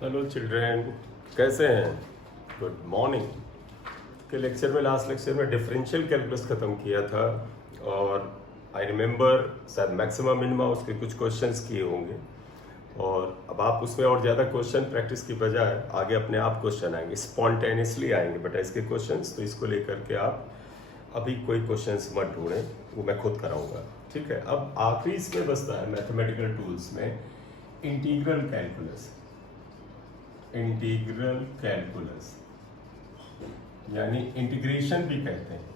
Hello children, कैसे हैं? Good morning. के लेक्चर में, लास्ट लेक्चर में डिफरेंशियल कैलकुलस ख़त्म किया था और आई रिमेंबर शायद मैक्सिमम मिनिमा उसके कुछ क्वेश्चंस किए होंगे। और अब आप उसमें और ज़्यादा क्वेश्चन प्रैक्टिस की बजाय आगे अपने आप क्वेश्चन आएंगे, स्पॉन्टेनियसली आएंगे बेटा इसके क्वेश्चंस। तो इसको लेकर के आप अभी कोई क्वेश्चंस मत ढूंढें, वो मैं खुद कराऊंगा, ठीक है। अब आखिरी इसमें बचता है मैथमेटिकल टूल्स में इंटीग्रल कैलकुलस। इंटीग्रल कैलकुलस यानी इंटीग्रेशन भी कहते हैं,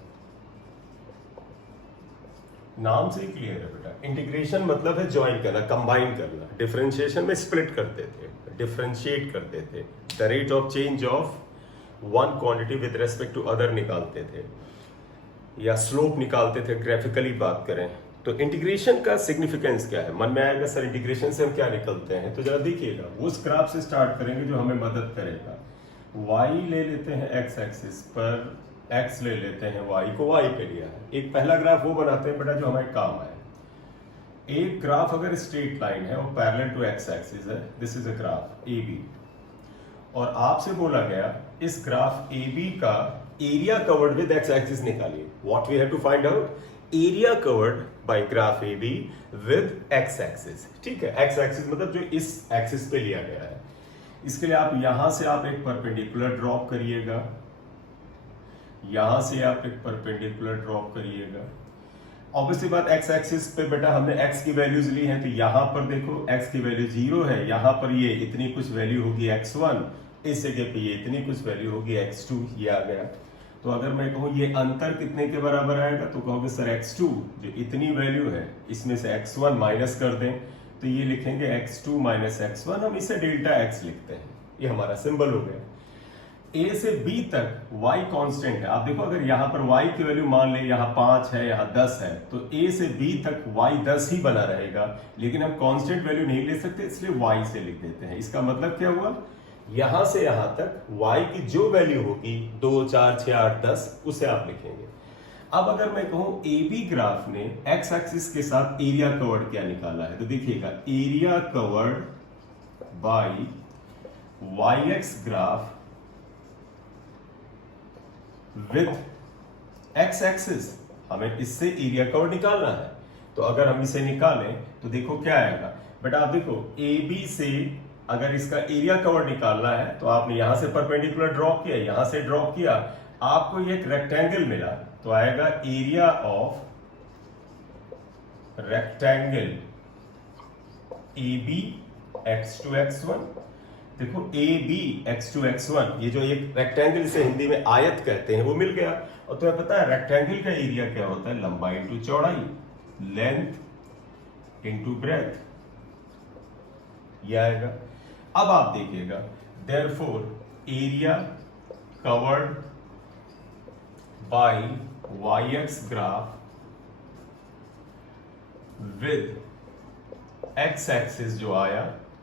नाम से ही क्लियर है बेटा। इंटीग्रेशन मतलब है ज्वाइन करना, कंबाइन करना। डिफरेंशिएशन में स्प्लिट करते थे, डिफरेंशिएट करते थे, the rate of change of one quantity with respect to other निकालते थे, या स्लोप निकालते थे, ग्राफिकली बात करें तो। इंटीग्रेशन का सिग्निफिकेंस क्या है? मन में आएगा सर इंटीग्रेशन से हम क्या निकलते हैं, तो जरा देखिएगा। उस ग्राफ से स्टार्ट करेंगे जो हमें मदद करेगा। y ले लेते हैं x एक्सिस पर, x ले लेते हैं y को, y पे लिया है। एक पहला ग्राफ वो बनाते हैं बेटा जो हमारे काम आए। एक ग्राफ अगर स्ट्रेट लाइन है और पैरेलल टू x एक्सिस है, this is a graph AB, और आपसे बोला गया इस ग्राफ AB का area covered with x axis निकालिए। What we have to find out? Area covered by graph AB with x axis, ठीक है। x एक्सिस मतलब जो इस एक्सिस पे लिया गया है। इसके लिए आप यहां से आप एक परपेंडिकुलर ड्रॉप करिएगा, यहां से आप एक परपेंडिकुलर ड्रॉप करिएगा। ऑब्वियसली बात, x एक्सिस पे बेटा हमने x की वैल्यूज ली हैं, तो यहां पर देखो x की वैल्यू 0 है, यहां पर ये इतनी कुछ वैल्यू होगी x1, इस जगह पे ये इतनी कुछ वैल्यू होगी x2, ये आ गया। तो अगर मैं कहूँ ये अंतर कितने के बराबर आएगा, तो कहोगे सर x2 जो इतनी वैल्यू है इसमें से x1 माइनस कर दें, तो ये लिखेंगे x2 माइनस x1, हम इसे डेल्टा x लिखते हैं, ये हमारा सिंबल हो गया। a से b तक y कांस्टेंट है। आप देखो अगर यहाँ पर y की वैल्यू मान ले यहाँ 5 है, यहाँ 10 है, तो a से b तक y 10 ही बना रहेगा, लेकिन हम कांस्टेंट वैल्यू नहीं ले सकते, इसलिए y से लिख देते हैं। इसका मतलब क्या हुआ? यहां से यहां तक y की जो वैल्यू होगी 2, 4, 6, 8, 10, उसे आप लिखेंगे। अब अगर मैं कहूं AB ग्राफ ने x एक्सिस के साथ एरिया कवर्ड क्या निकाला है, तो देखिएगा area covered bye yx graph with x axis, हमें इससे एरिया कवर्ड निकालना है। तो अगर हम इसे निकालें तो देखो क्या आएगा बेटा। आप देखो AB से अगर इसका एरिया कवर्ड निकालना है तो आपने यहां से परपेंडिकुलर ड्रॉप किया, यहां से ड्रॉप किया, आपको ये एक रेक्टेंगल मिला, तो आएगा area of rectangle AB x2 x1। देखो AB x2 x1, ये जो एक रेक्टेंगल, इसे हिंदी में आयत कहते हैं, वो मिल गया। और तुम्हें पता है रेक्टेंगल का एरिया क्या होता है? लंबाई इंटू चौड़ाई, लेंथ इंटू ब्रेथ, ये आएगा। अब आप देखिएगा therefore area covered bye yx graph with x axis जो आया,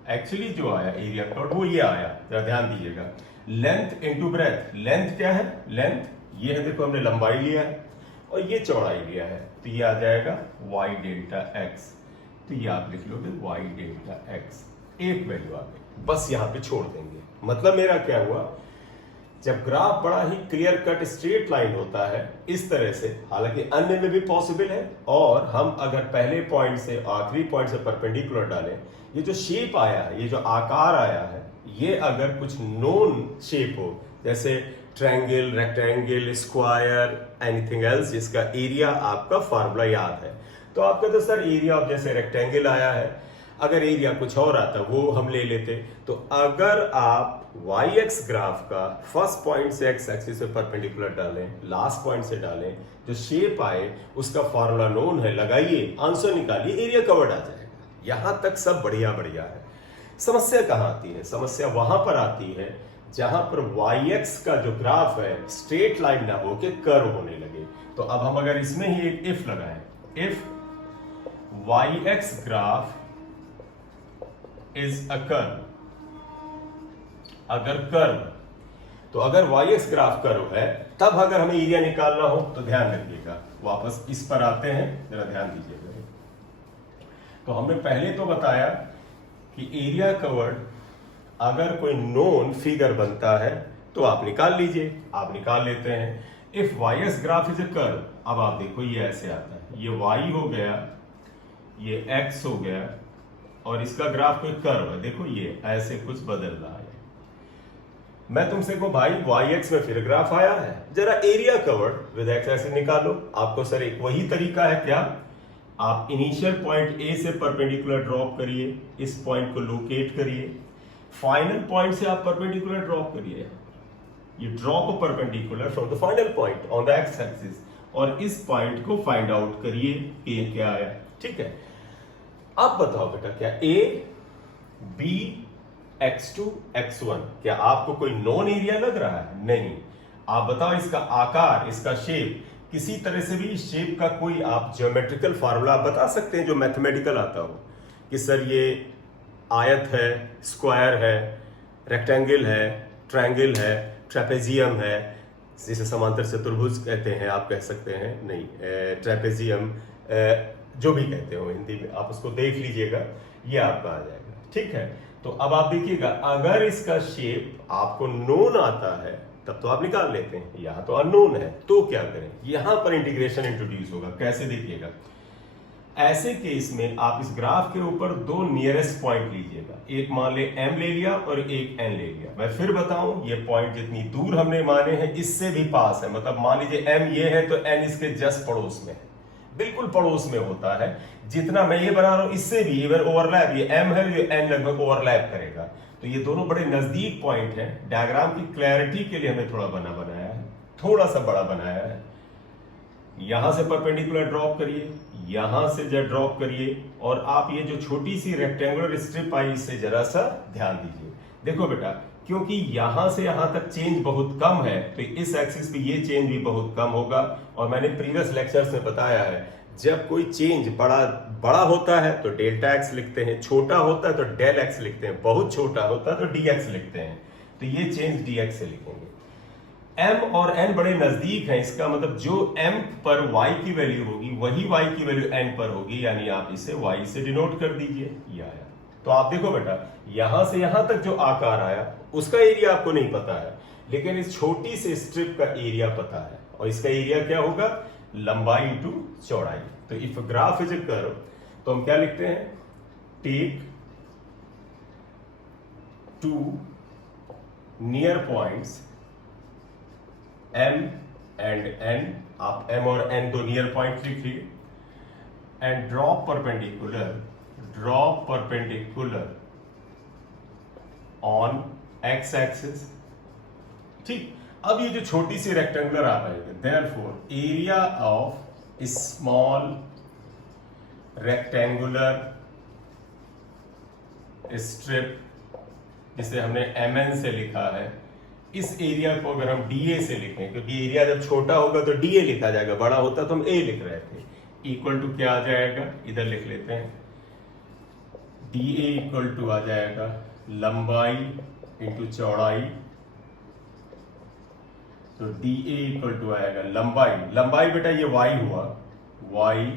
एक्चुअली जो आया एरिया कवर्ड वो ये आया, जरा ध्यान दीजिएगा। लेंथ इंटू ब्रेथ, लेंथ क्या है? लेंथ ये है, देखो हमने लंबाई लिया है और ये चौड़ाई लिया है, तो ये आ जाएगा y डेल्टा x। तो ये आप लिख लोगे y डेल्टा x, एक वैल्यू आ गई, बस यहां पे छोड़ देंगे। मतलब मेरा क्या हुआ, जब ग्राफ बड़ा ही क्लियर कट स्ट्रेट लाइन होता है इस तरह से, हालांकि अन्य में भी पॉसिबल है, और हम अगर पहले पॉइंट से आखिरी पॉइंट से परपेंडिकुलर डालें, ये जो शेप आया है, ये जो आकार आया है, ये अगर कुछ नोन शेप हो, जैसे triangle, rectangle, square, anything else, जिसका एरिया आपका फार्मूला याद है, तो आप कहते सर एरिया ऑफ जैसे रेक्टेंगल आया है, अगर एरिया कुछ और आता वो हम ले लेते। तो अगर आप yx ग्राफ का फर्स्ट पॉइंट से x एक्सिस पे परपेंडिकुलर डालें, लास्ट पॉइंट से डालें, जो शेप आए उसका फॉर्मूला नोन है, लगाइए, आंसर निकालिए, एरिया कवर्ड आ जाएगा। यहां तक सब बढ़िया बढ़िया है। समस्या कहां आती है? समस्या वहां पर आती है जहां पर yx का जो ग्राफ है स्ट्रेट लाइन ना होके कर्व होने लगे। तो अब हम अगर इसमें ही एक इफ लगाएं, if yx graph is a curve, अगर कर्व, तो अगर yx ग्राफ कर्व है, तब अगर हमें एरिया निकालना हो तो ध्यान रखिएगा, वापस इस पर आते हैं, जरा ध्यान दीजिएगा। तो हमने पहले तो बताया कि एरिया कवर्ड अगर कोई नोन फिगर बनता है तो आप निकाल लीजिए, आप निकाल लेते हैं। If y x graph is a curve, अब आप देखो ये ऐसे आता है, ये y हो गया, ये x हो गया, और इसका ग्राफ कोई कर्व है, देखो ये ऐसे कुछ बदल रहा है। मैं तुमसे को भाई वाई एक्स में फिर ग्राफ आया है, जरा area covered with x axis निकालो। आपको सर एक वही तरीका है क्या, आप इनिशियल पॉइंट ए से परपेंडिकुलर ड्रॉप करिए, इस पॉइंट को लोकेट करिए, फाइनल पॉइंट से आप परपेंडिकुलर ड्रॉप करिए, ये drop perpendicular from the final point on the x axis, और इस पॉइंट को फाइंड आउट करिए कि ये क्या आया। ठीक है, अब बताओ बेटा क्या ए बी x2 x1 क्या आपको कोई नॉन एरिया लग रहा है? नहीं। आप बताओ इसका आकार, इसका शेप, किसी तरह से भी इस शेप का कोई आप ज्योमेट्रिकल फार्मूला आप बता सकते हैं जो मैथमेटिकल आता हो, कि सर ये आयत है, स्क्वायर है, रेक्टेंगल है, ट्रायंगल है, ट्रेपेजियम है, जिसे समांतर चतुर्भुज कहते हैं, आप कह सकते हैं, नहीं ट्रेपेजियम, जो भी कहते हो हिंदी में, आप उसको देख लीजिएगा, ये आपका आ जाएगा। ठीक है, तो अब आप देखिएगा अगर इसका शेप आपको नोन आता है तब तो आप निकाल लेते हैं, यहां तो अननोन है, तो क्या करें, यहां पर इंटीग्रेशन इंट्रोड्यूस होगा। कैसे, देखिएगा ऐसे केस में आप इस ग्राफ के ऊपर दो नियरेस्ट पॉइंट लीजिएगा, एक मान ले m ले लिया और एक n ले लिया। मैं फिर बताऊं, ये पॉइंट जितनी दूर हमने माने हैं इससे भी पास है, मतलब मान लीजिए m ये है तो n इसके जस्ट पड़ोस में है, बिल्कुल पड़ोस में होता है। जितना मैं ये बना रहा हूं इससे भी इवन ओवरलैप, ये m है, ये n लगभग ओवरलैप करेगा, तो ये दोनों बड़े नजदीक पॉइंट हैं। डायग्राम की क्लैरिटी के लिए हमने थोड़ा बनाया है, थोड़ा सा बड़ा बनाया है। यहां से परपेंडिकुलर ड्रॉप करिए, यहां से जब ड्रॉप करिए, और आप ये जो छोटी सी रेक्टेंगुलर स्ट्रिप आई इससे जरा सा ध्यान दीजिए। देखो बेटा, क्योंकि यहां से यहां तक चेंज बहुत कम है तो इस एक्सिस पे ये चेंज भी बहुत कम होगा, और मैंने प्रीवियस लेक्चर्स में बताया है जब कोई चेंज बड़ा होता है तो डेल्टा एक्स लिखते हैं, छोटा होता है तो डेल एक्स लिखते हैं, बहुत छोटा होता है तो डी एक्स लिखते हैं, तो ये चेंज डी एक्स से लिखेंगे। m और n बड़े नजदीक हैं, इसका मतलब जो m पर y की वैल्यू होगी वही y की वैल्यू n पर होगी, यानी आप इसे y से डिनोट कर दीजिए, ये आया। तो आप देखो बेटा, यहां से यहां तक जो आकार आया उसका एरिया आपको नहीं पता है, लेकिन इस छोटी से स्ट्रिप का एरिया पता है, और इसका एरिया क्या होगा, लंबाई इंटू चौड़ाई। तो if graph is a curve तो हम क्या लिखते हैं, take two near points m and n, आप m और n दो नियर पॉइंट लिखिए, and drop perpendicular on x axis. ठीक, अब ये जो छोटी सी रेक्टेंगुलर आ रही है, therefore area of small rectangular strip, जिसे हमने mn से लिखा है, इस एरिया को अगर हम dA से लिखें, क्योंकि एरिया जब छोटा होगा तो dA लिखा जाएगा, बड़ा होता तो हम A लिख रहे थे, इक्वल टू क्या आ जाएगा, इधर लिख लेते हैं, dA इक्वल टू आ जाएगा लंबाई इंटू चौड़ाई, तो dA इक्वल टू आएगा लंबाई बेटा ये y हुआ, y,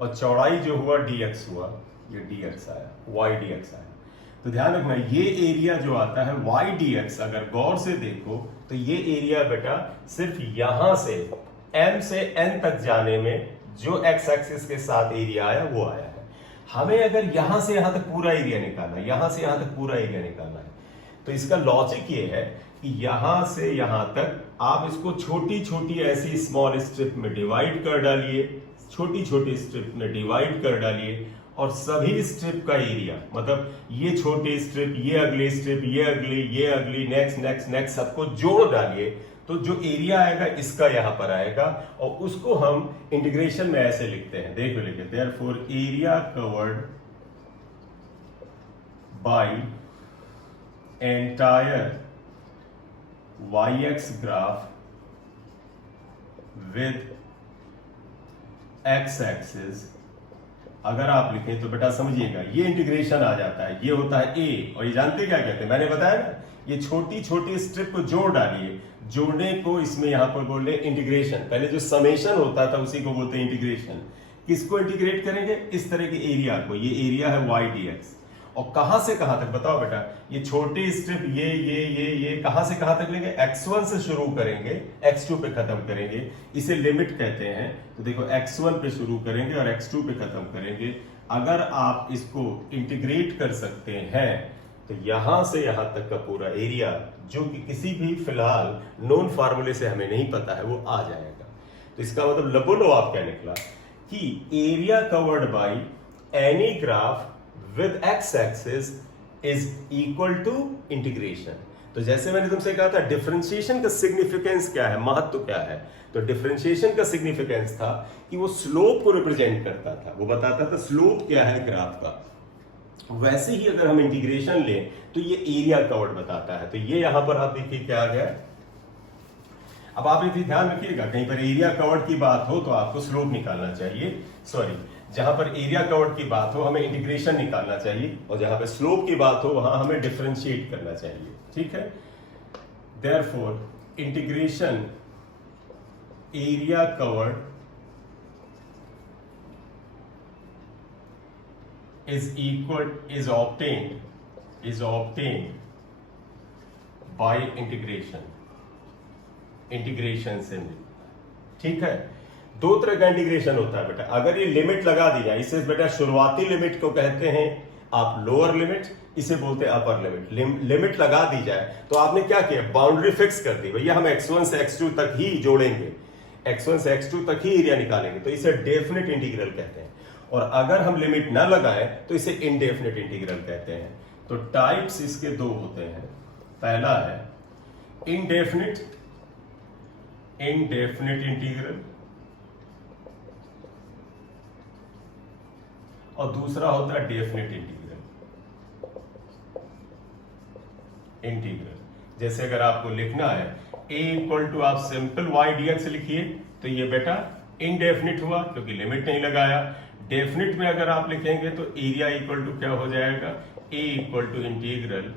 और चौड़ाई जो हुआ dx हुआ, ये dx आया, y dx आया। तो ध्यान रखना, ये एरिया जो आता है y dx, अगर गौर से देखो तो ये एरिया बेटा सिर्फ यहां से m से n तक जाने में जो x एक्सिस के साथ एरिया आया वो आया है। हमें अगर यहां से यहां तक पूरा एरिया निकालना है, यहां से यहां तक पूरा एरिया निकालना है, तो इसका लॉजिक ये है कि यहां से यहां तक आप इसको छोटी छोटी ऐसी स्मॉल स्ट्रिप में डिवाइड कर डालिए, छोटी छोटी स्ट्रिप में डिवाइड कर डालिए, और सभी स्ट्रिप का एरिया, मतलब ये छोटी स्ट्रिप, ये अगली स्ट्रिप, ये अगली, नेक्स्ट नेक्स्ट नेक्स्ट, सबको जोड़ डालिए, तो जो एरिया आएगा इसका यहां पर आएगा, और उसको हम इंटीग्रेशन में ऐसे लिखते हैं, देखो लिखे, therefore area covered bye entire yx graph with x axis. अगर आप लिखें तो बेटा समझिएगा ये इंटीग्रेशन आ जाता है, ये होता है a, और ये जानते क्या कहते हैं, मैंने बताया ना, ये छोटी छोटी स्ट्रिप को जोड़ डालिए, जोड़ने को इसमें यहां पर बोल रहे इंटीग्रेशन, पहले जो समेशन होता था उसी को बोलते हैं इंटीग्रेशन। किसको इंटीग्रेट करेंगे, इस तरह के एरिया को, ये एरिया है y dx, और कहां से कहां तक बताओ बेटा, ये छोटी स्टेप ये कहां से कहां तक लेंगे, x1 से शुरू करेंगे x2 पे खत्म करेंगे, इसे लिमिट कहते हैं। तो देखो x1 पे शुरू करेंगे और x2 पे खत्म करेंगे। अगर आप इसको इंटीग्रेट कर सकते हैं तो यहां से यहां तक का पूरा एरिया, जो कि किसी भी फिलहाल नोन फार्मूले से हमें नहीं पता है, वो आ जाएगा। तो इसका मतलब बोलो आप क्या निकला कि area covered by any graph with x axis is equal to integration। तो जैसे मैंने तुमसे कहा था डिफरेंशिएशन का सिग्निफिकेंस क्या है, महत्व क्या है, तो डिफरेंशिएशन का सिग्निफिकेंस था कि वो स्लोप को रिप्रेजेंट करता था, वो बताता था स्लोप क्या है ग्राफ का। वैसे ही अगर हम इंटीग्रेशन लें तो ये एरिया कवर्ड बताता है। तो ये यहां पर आप देखिए क्या आ गया। अब आप ये ध्यान रखिएगा, कहीं पर एरिया कवर्ड की बात हो तो आपको स्लोप निकालना चाहिए, सॉरी जहां पर एरिया कवर्ड की बात हो हमें इंटीग्रेशन निकालना चाहिए, और जहां पर स्लोप की बात हो वहां हमें डिफरेंशिएट करना चाहिए, ठीक है। Therefore integration area covered is obtained by integration से, ठीक है। दो तरह का इंटीग्रेशन होता है बेटा। अगर ये लिमिट लगा दी जाए, इसे बेटा शुरुआती लिमिट को कहते हैं आप लोअर लिमिट, इसे बोलते हैं अपर लिमिट। लिमिट लगा दी जाए तो आपने क्या किया, बाउंड्री फिक्स कर दी, भैया हम x1 से x2 तक ही जोड़ेंगे, x1 से x2 तक ही एरिया निकालेंगे, तो इसे डेफिनेट इंटीग्रल कहते हैं। और अगर हम लिमिट ना लगाएं तो इसे इनडेफिनेट इंटीग्रल कहते हैं। तो टाइप्स इसके दो होते हैं, पहला है इनडेफिनेट इंटीग्रल और दूसरा होता है डेफिनेट इंटीग्रल। जैसे अगर आपको लिखना है a इक्वल टू आप सिंपल y dx लिखिए, तो ये बेटा इनडेफिनिट हुआ क्योंकि लिमिट नहीं लगाया। डेफिनिट में अगर आप लिखेंगे तो एरिया इक्वल टू क्या हो जाएगा, a equal to integral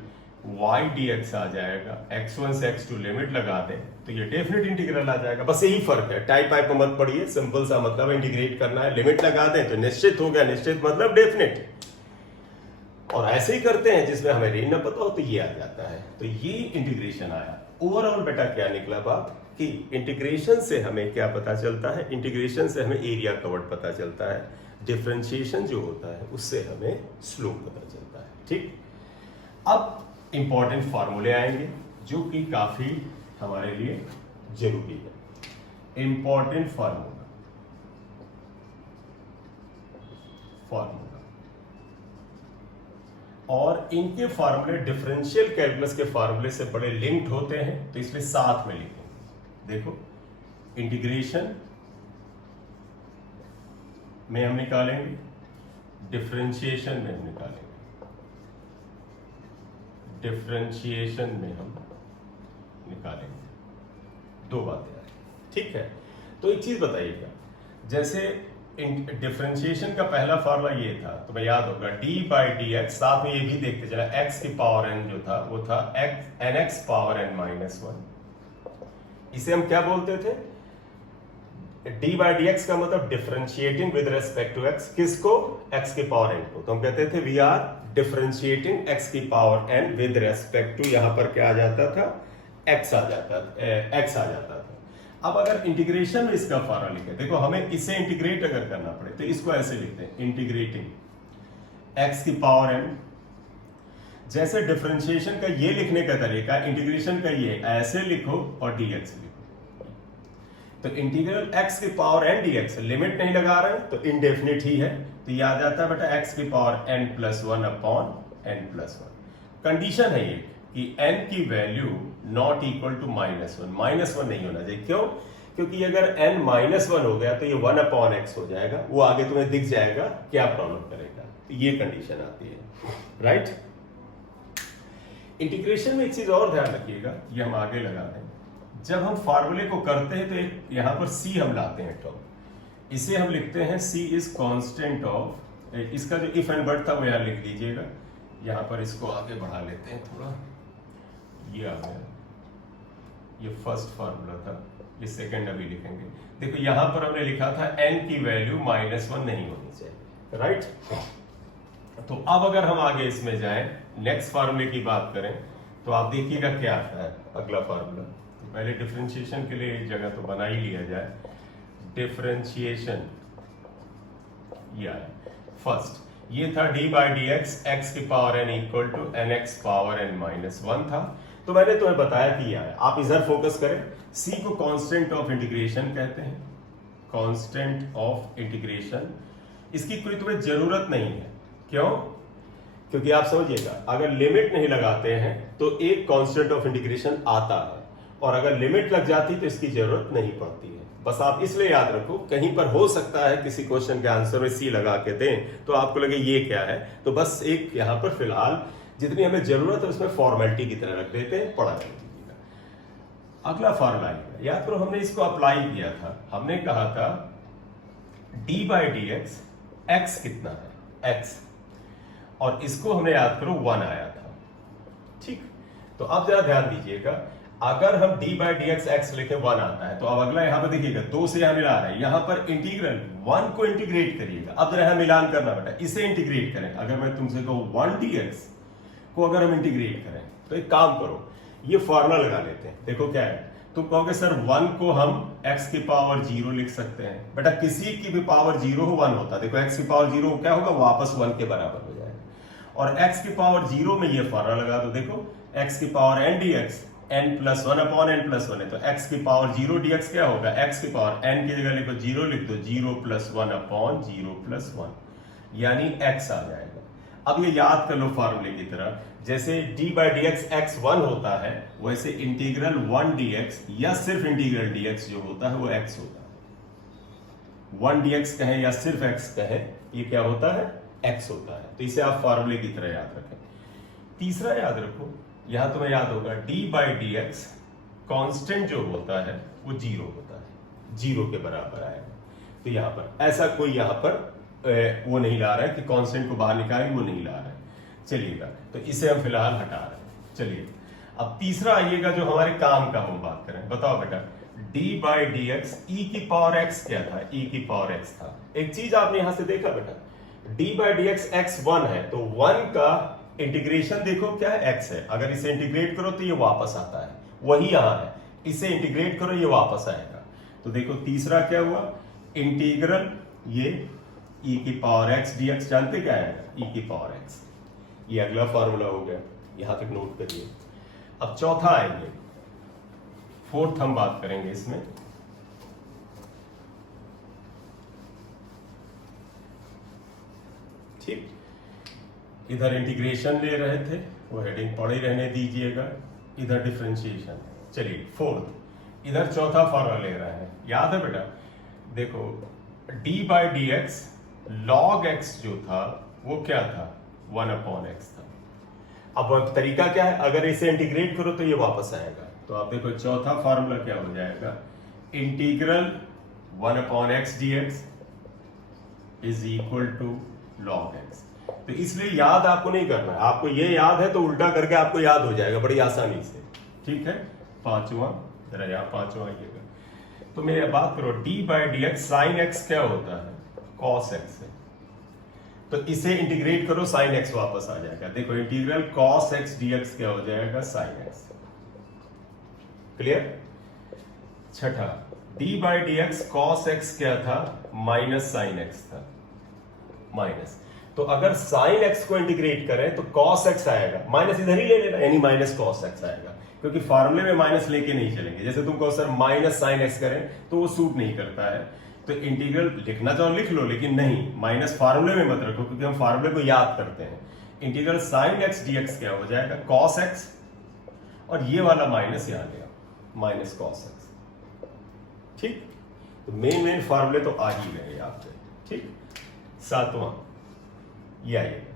y dx आ जाएगा। x1 से x2 लिमिट लगा दें तो ये डेफिनेट इंटीग्रल आ जाएगा। बस यही फर्क है, टाइप पर मत पढ़िए, सिंपल सा मतलब इंटीग्रेट करना है, लिमिट लगा दें तो निश्चित हो गया, निश्चित मतलब डेफिनेट। और ऐसे ही करते हैं जिसमें हमें रेंज ना पता हो तो ये आ जाता है। तो ये इंटीग्रेशन आया। ओवरऑल बेटा क्या निकला बात कि इंटीग्रेशन से हमें क्या पता चलता है, इंटीग्रेशन से हमें एरिया कवर्ड पता चलता है, डिफरेंशिएशन जो होता है उससे हमें स्लोप पता चलता है, ठीक। अब इंपॉर्टेंट फार्मूले आएंगे जो कि काफी हमारे लिए जरूरी है। इंपॉर्टेंट फार्मूला और इनके फार्मूले डिफरेंशियल कैलकुलस के फार्मूले से बड़े लिंक्ड होते हैं, तो इसलिए साथ में लिखेंगे। देखो इंटीग्रेशन में हम निकालेंगे, डिफरेंशिएशन में हम निकालेंगे, डिफरेंशिएशन में हम निकालेंगे, दो बातें आ रही, ठीक है। तो एक चीज बताइएगा, जैसे डिफरेंशिएशन का पहला फार्मूला ये था, तो मैं याद होगा d बाई डी एक्स, साथ में ये भी देखते चला x की पावर n जो था वो था nx पावर n माइनस 1। इसे हम क्या बोलते थे, d बाई डी एक्स का मतलब differentiating with respect to x, किसको, x की पावर n को। तो हम कहते थे वी आर डिफरेंशिएटिंग x की power n with respect to, यहां पर क्या आ जाता था, x आ जाता था। अब अगर इंटीग्रेशन में इसका फार्मूला लिखे, देखो हमें इसे इंटीग्रेट अगर करना पड़े तो इसको ऐसे लिखते हैं, इंटीग्रेटिंग x की पावर n। जैसे डिफरेंशिएशन का ये लिखने का तरीका, इंटीग्रेशन का ये ऐसे लिखो और dx लिखो। तो इंटीग्रल x की पावर n dx, लिमिट नहीं लगा रहे हैं तो इनडेफिनिट ही है, तो ये आ जाता है बेटा x की power n plus 1 upon n plus 1। Condition है ये कि n की वैल्यू नॉट इक्वल टू -1, -1 नहीं होना चाहिए। क्यों, क्योंकि अगर n -1 हो गया तो ये 1 अपॉन x हो जाएगा, वो आगे तुम्हें दिख जाएगा क्या प्रॉब्लम करेगा, तो ये कंडीशन आती है, राइट। इंटीग्रेशन में एक चीज और ध्यान रखिएगा, ये हम आगे लगाते हैं, जब हम फार्मूले को करते हैं तो एक यहां पर c हम लाते हैं टर्म, इसे हम लिखते हैं c इज कांस्टेंट ऑफ, इसका जो इफ एंड बट था वो यहां लिख दीजिएगा, यहां पर इसको आगे बढ़ा लेते हैं थोड़ा, ये आ गया, ये फर्स्ट फार्मूला था, ये सेकंड अभी लिखेंगे। देखो यहां पर हमने लिखा था n की वैल्यू -1 नहीं होनी चाहिए, राइट। तो अब अगर हम आगे इसमें जाएं, नेक्स्ट फार्मूले की बात करें, तो आप देखिएगा क्या आता है अगला फार्मूला। तो पहले डिफरेंशिएशन के लिए एक जगह तो बना ही लिया जाए। डिफरेंशिएशन या फर्स्ट ये था डी बाई डी एक्स की power n equal to n x power n minus one था। तो मैंने तुम्हें बताया कि यह है, आप इधर फोकस करें। सी को कांस्टेंट ऑफ इंटीग्रेशन कहते हैं, कांस्टेंट ऑफ इंटीग्रेशन। इसकी कोई तुम्हें जरूरत नहीं है, क्यों? क्योंकि आप समझिएगा, अगर लिमिट नहीं लगाते हैं तो एक कांस्टेंट ऑफ इंटीग्रेशन आता है, और अगर लिमिट लग जाती तो इसकी जरूरत नहीं पड़ती है। बस आप इसलिए याद रखो, कहीं पर हो सकता है किसी क्वेश्चन के आंसर में सी लगा के दें तो आपको लगे ये क्या है, तो बस एक यहां पर फिलहाल जितनी हमें जरूरत है उसमें फॉर्मेलिटी की तरह रख देते हैं, पढ़ा जाएगा। अगला फार्मूला याद करो, हमने इसको अप्लाई किया था। हमने कहा था d by d x, x कितना है एक्स, और इसको हमने याद करो 1 आया था। ठीक, तो अब जरा ध्यान दीजिएगा, अगर हम D by d x x लिखे 1 आता है, तो अब अगला यहां पर देखिएगा 2 से यहां मिला रहा है, यहां पर इंटीग्रल 1 को इंटीग्रेट करिएगा। अब जरा यहां मिलान करना बेटा, इसे इंटीग्रेट करें। अगर मैं तुमसे कहूं 1 डी एक्स को अगर हम इंटीग्रेट करें, तो एक काम करो, ये फॉर्मूला लगा लेते हैं। देखो क्या है, तुम कहोगे सर 1 को हम x की पावर 0 लिख सकते हैं। बेटा किसी की भी पावर 0 हो 1 होता है। देखो x की पावर 0 क्या होगा, वापस 1 के बराबर हो जाएगा। और x की पावर 0 में ये फॉर्मूला लगा दो। देखो x की power n dx, n plus 1 upon n plus 1 है, तो x की पावर 0 dx क्या होगा, x की पावर n की जगह लिखो 0 लिख दो, 0 प्लस 1 अपॉन 0 प्लस 1, यानी x आ जाएगा। अब ये याद कर लो फार्मूले की तरह, जैसे d by d x x 1 होता है, वैसे इंटीग्रल 1 dx या सिर्फ इंटीग्रल dx जो होता है वो x होता है। 1 dx कहें या सिर्फ x कहें, ये क्या होता है, x होता है। तो इसे आप फार्मूले की तरह याद रखें। तीसरा याद रखो, यहां तुम्हें याद होगा d by d x constant जो होता है वो 0 होता है, 0 के बराबर आएगा। तो यहां पर ऐसा कोई यहां पर वो नहीं ला रहा है कि कांस्टेंट को बाहर निकालेंगे, वो नहीं ला रहा है। चलिएगा, तो इसे हम फिलहाल हटा रहे हैं। चलिए अब तीसरा आइएगा जो हमारे काम का हम बात करें। बताओ बेटा, d बाई डी एक्स ई की पावर x क्या था, e की पावर x था। एक चीज आपने यहां से देखा बेटा, d by d x x 1 है, तो 1 का इंटीग्रेशन देखो क्या है, x है। अगर इसे इंटीग्रेट करो तो ये वापस आता है, वही यहां है। इसे इंटीग्रेट करो, ये वापस आएगा। तो देखो तीसरा क्या हुआ, इंटीग्रल ये e की पावर x dx, जानते क्या है, e की पावर x। ये अगला फार्मूला हो गया, यहां तक नोट करिए। अब चौथा आएंगे, फोर्थ हम बात करेंगे इसमें। ठीक, इधर इंटीग्रेशन ले रहे थे, वो हेडिंग पढ़े रहने दीजिएगा, इधर डिफरेंशिएशन। चलिए फोर्थ, इधर चौथा फार्मूला ले रहे हैं। याद है बेटा, देखो d by d x log x जो था वो क्या था, 1 अपॉन x था। अब तरीका क्या है, अगर इसे इंटीग्रेट करो तो ये वापस आएगा। तो आप देखो चौथा फार्मूला क्या हो जाएगा, integral 1 upon x dx is equal to log x। तो इसलिए याद आपको नहीं करना है, आपको ये याद है तो उल्टा करके आपको याद हो जाएगा बड़ी आसानी से। ठीक है, पांचवा, जरा यहाँ पांचवा आइएगा। तो मेरी बात करो, d by d x sine x क्या होता है, cos x है। तो इसे इंटीग्रेट करो, sin x वापस आ जाएगा। देखो इंटीग्रल cos x dx क्या हो जाएगा, sin x। क्लियर। छठा, d by d x cos x क्या था, माइनस sin x था, माइनस। तो अगर sin x को इंटीग्रेट करें तो cos x आएगा, माइनस इधर ही ले लेना, यानी माइनस cos x आएगा। क्योंकि फार्मूले में माइनस लेके नहीं चलेंगे। जैसे तुम कहो सर माइनस sin x करें तो वो सूट नहीं करता है। तो इंटीग्रल लिखना चाहो लिख लो, लेकिन नहीं, माइनस फार्मूले में मत रखो, क्योंकि हम फार्मूले को याद करते हैं। इंटीग्रल साइन एक्स dx क्या हो जाएगा, cos x, और ये वाला माइनस यहां गया, माइनस cos x। ठीक, तो मेन फार्मूले तो आ ही गए आपके। ठीक, सातवां ये आइएगा।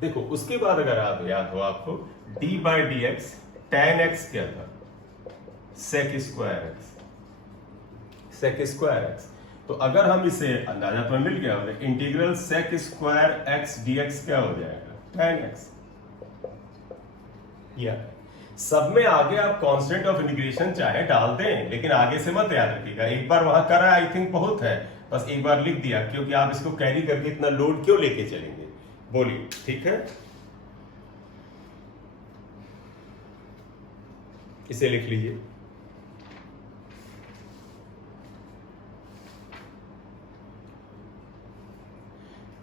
देखो उसके बाद अगर आप याद हो आपको, d by d x tan x क्या था, sec square x, sec square x। तो अगर हम इसे अंदाजा तो मिल गया, integral sec square x dx क्या हो जाएगा, tan x। या सब में आगे आप कांस्टेंट ऑफ इंटीग्रेशन चाहे डाल दें, लेकिन आगे से मत याद रखिएगा। एक बार वहां करा आई थिंक बहुत है, बस एक बार लिख दिया, क्योंकि आप इसको कैरी करके इतना लोड क्यों लेके चलेंगे। बोलिए, ठीक है, इसे लिख लीजिए।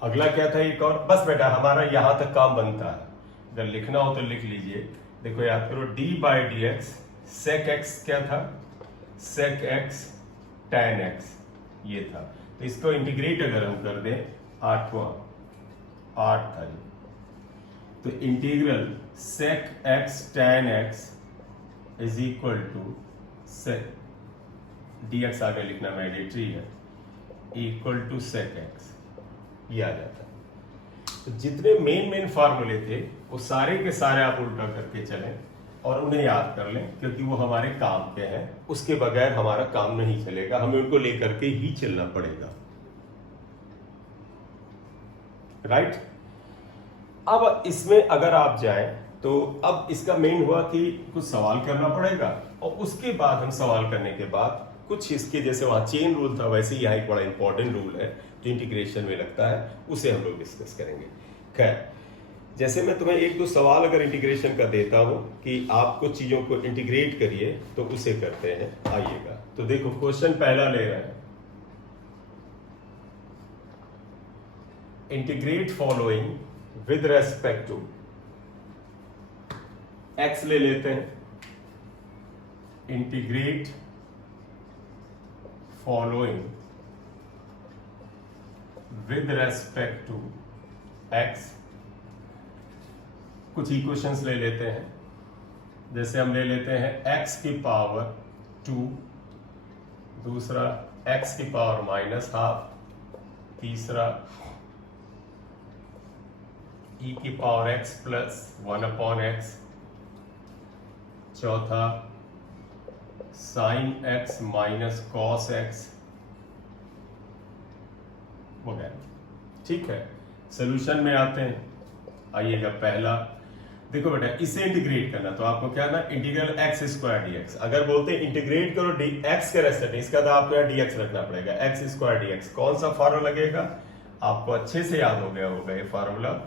अगला क्या था, एक और, बस बेटा हमारा यहां तक काम बनता है। अगर लिखना हो तो लिख लीजिए। देखो याद करो, d by d x sec x क्या था, सेक एक्स टैन एक्स ये था। तो इसको इंटीग्रेट अगर हम कर दें, 8 था ये, तो integral sec x tan x is equal to sec, d x आगे लिखना मैंडेटरी है, इक्वल टू सेक एक्स, ये आ जाता है। तो जितने मेन फार्मूले थे वो सारे के सारे आप उल्टा करके चलें और उन्हें याद कर लें, क्योंकि वो हमारे काम के हैं, उसके बगैर हमारा काम नहीं चलेगा, हमें उनको लेकर के ही चलना पड़ेगा, राइट। अब इसमें अगर आप जाएं तो अब इसका मेन हुआ कि कुछ सवाल करना पड़ेगा, और उसके बाद हम सवाल करने के बाद कुछ इसके, जैसे वहां चेन रूल था वैसे ही यहाँ एक बड़ा इंपॉर्टेंट रूल है जो इंटीग्रेशन में लगता है, उसे हम लोग डिस्कस करेंगे। खैर, जैसे मैं तुम्हें एक दो सवाल अगर इंटीग्रेशन का देता हूं कि आप कुछ चीजों को इंटीग्रेट करिए, तो उसे करते हैं, आइएगा। तो देखो क्वेश्चन पहला ले रहे हैं, integrate following with respect to x ले लेते हैं, integrate following with respect to x. कुछ इक्वेशंस ले लेते हैं, जैसे हम ले लेते हैं x की पावर 2, दूसरा x की पावर -12, तीसरा e की पावर x प्लस 1/x, चौथा sin x minus cos x वगैरह, ठीक है। सोल्यूशन में आते हैं, आइएगा। पहला देखो बेटा, इसे इंटीग्रेट करना तो आपको क्या ना, इंटीग्रल x स्क्वायर dx। अगर बोलते हैं इंटीग्रेट करो dx के रेस्पेक्ट, इसका तो आपको यहाँ dx रखना पड़ेगा, x स्क्वायर dx। कौन सा फार्मूला लगेगा, आपको अच्छे से याद हो गया होगा ये फार्मूला,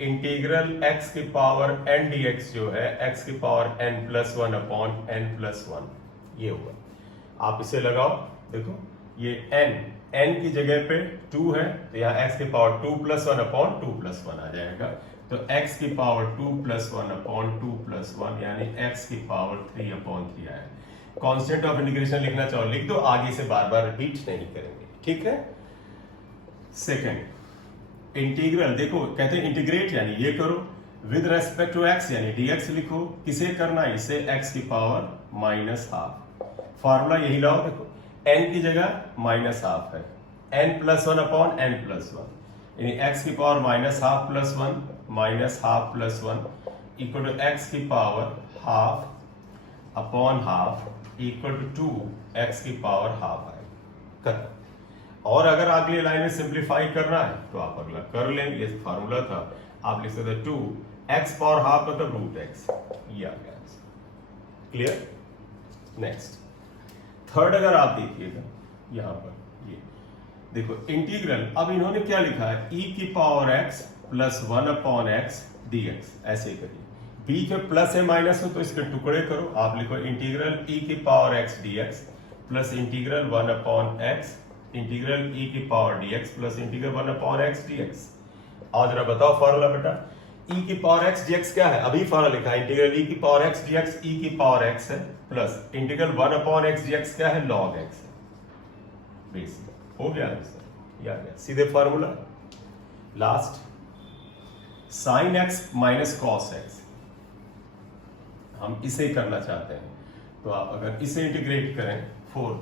इंटीग्रल x की पावर n dx जो है x की पावर n+1/n+1, ये होगा। आप इसे लगाओ, देखो ये n की जगह पे 2 है, तो यहाँ x की पावर 2+1/2+1 आ जाएगा। तो x की पावर 2+1/2+1 यानी x की पावर 3/3 आएगा। कांस्टेंट ऑफ इंटीग्रेशन लिखना चाहो लिख दो, आगे से बार बार रिपीट नहीं करेंगे, ठीक है। सेकंड इंटीग्रल, देखो कहते हैं इंटीग्रेट यानी ये करो, विद रेस्पेक्ट टू x यानी dx लिखो, किसे करना है, इसे x की पावर -12। फार्मूला यही लाओ, देखो n की जगह -12 है, n+1/n+1 यानी x की पावर -12 + 1 -12 + 1 इक्वल टू x की पावर ½ इक्वल टू 2x की पावर ½ आएगा। और अगर अगली लाइन में सिंप्लीफाई करना है तो आप अगला कर लें, ये फार्मूला था, आप लिख सकते 2x पावर ½ मतलब √x, ये आ गया। क्लियर। नेक्स्ट थर्ड अगर आप देखिएगा यहां पर, ये देखो इंटीग्रल, अब इन्होंने क्या लिखा है, e की power x plus 1/x dx, ऐसे करिए। b के प्लस है माइनस हो तो इसके टुकड़े करो, आप लिखो इंटीग्रल e की power x dx plus integral 1/x integral e की power dx plus integral 1/x dx। और जरा बताओ फार्मूला बेटा, e की पावर x dx क्या है, अभी फार्मूला लिखा है, इंटीग्रल e की पावर x dx e की पावर x है, प्लस इंटीग्रल 1/x dx क्या है, log x है। बेसिक हो गया आंसर, या गया सीधे formula. Last sin x minus cos x, हम इसे करना चाहते हैं, तो आप अगर इसे इंटीग्रेट करें फोर्थ,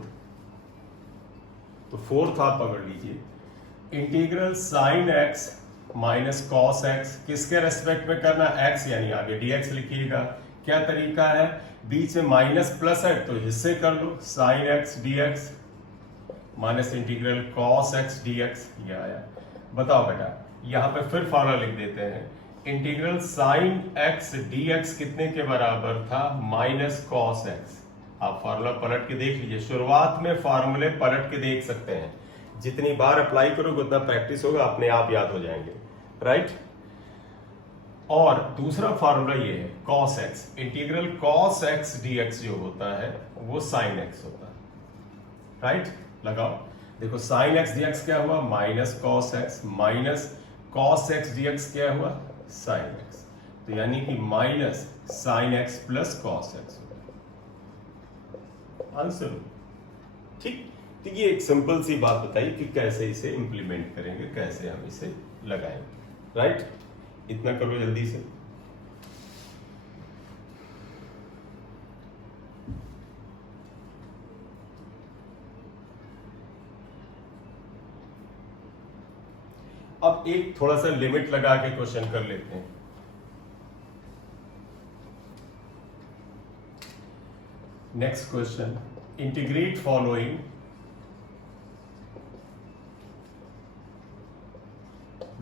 तो फोर्थ आप पकड़ लीजिए, integral sin x minus cos x, किसके रेस्पेक्ट में करना, x यानी आगे dx लिखिएगा। क्या तरीका है, बीच में माइनस प्लस है तो हिस्से कर लो, sin x dx minus integral cos x dx, ये आया। बताओ बेटा, यहां पे फिर फार्मूला लिख देते हैं, इंटीग्रल sin x dx कितने के बराबर था, माइनस cos x। आप फार्मूला पलट के देख लीजिए, शुरुआत में फार्मूले पलट के देख सकते हैं, जितनी बार अप्लाई करोगे उतना प्रैक्टिस होगा, अपने आप याद हो जाएंगे, राइट। और दूसरा फॉर्मूला ये है cos x, integral cos x dx जो होता है वो sin x होता है, राइट? लगाओ, देखो sin x dx क्या हुआ, minus cos x, minus cos x dx क्या हुआ, sin x, तो यानी कि minus sin x plus cos x answer. ठीक, तो ये एक सिंपल सी बात बताई कि कैसे इसे इंप्लीमेंट करेंगे, कैसे हम इसे लगाएंगे, राइट? इतना करो जल्दी से। अब एक थोड़ा सा लिमिट लगा के क्वेश्चन कर लेते हैं। Next question, integrate following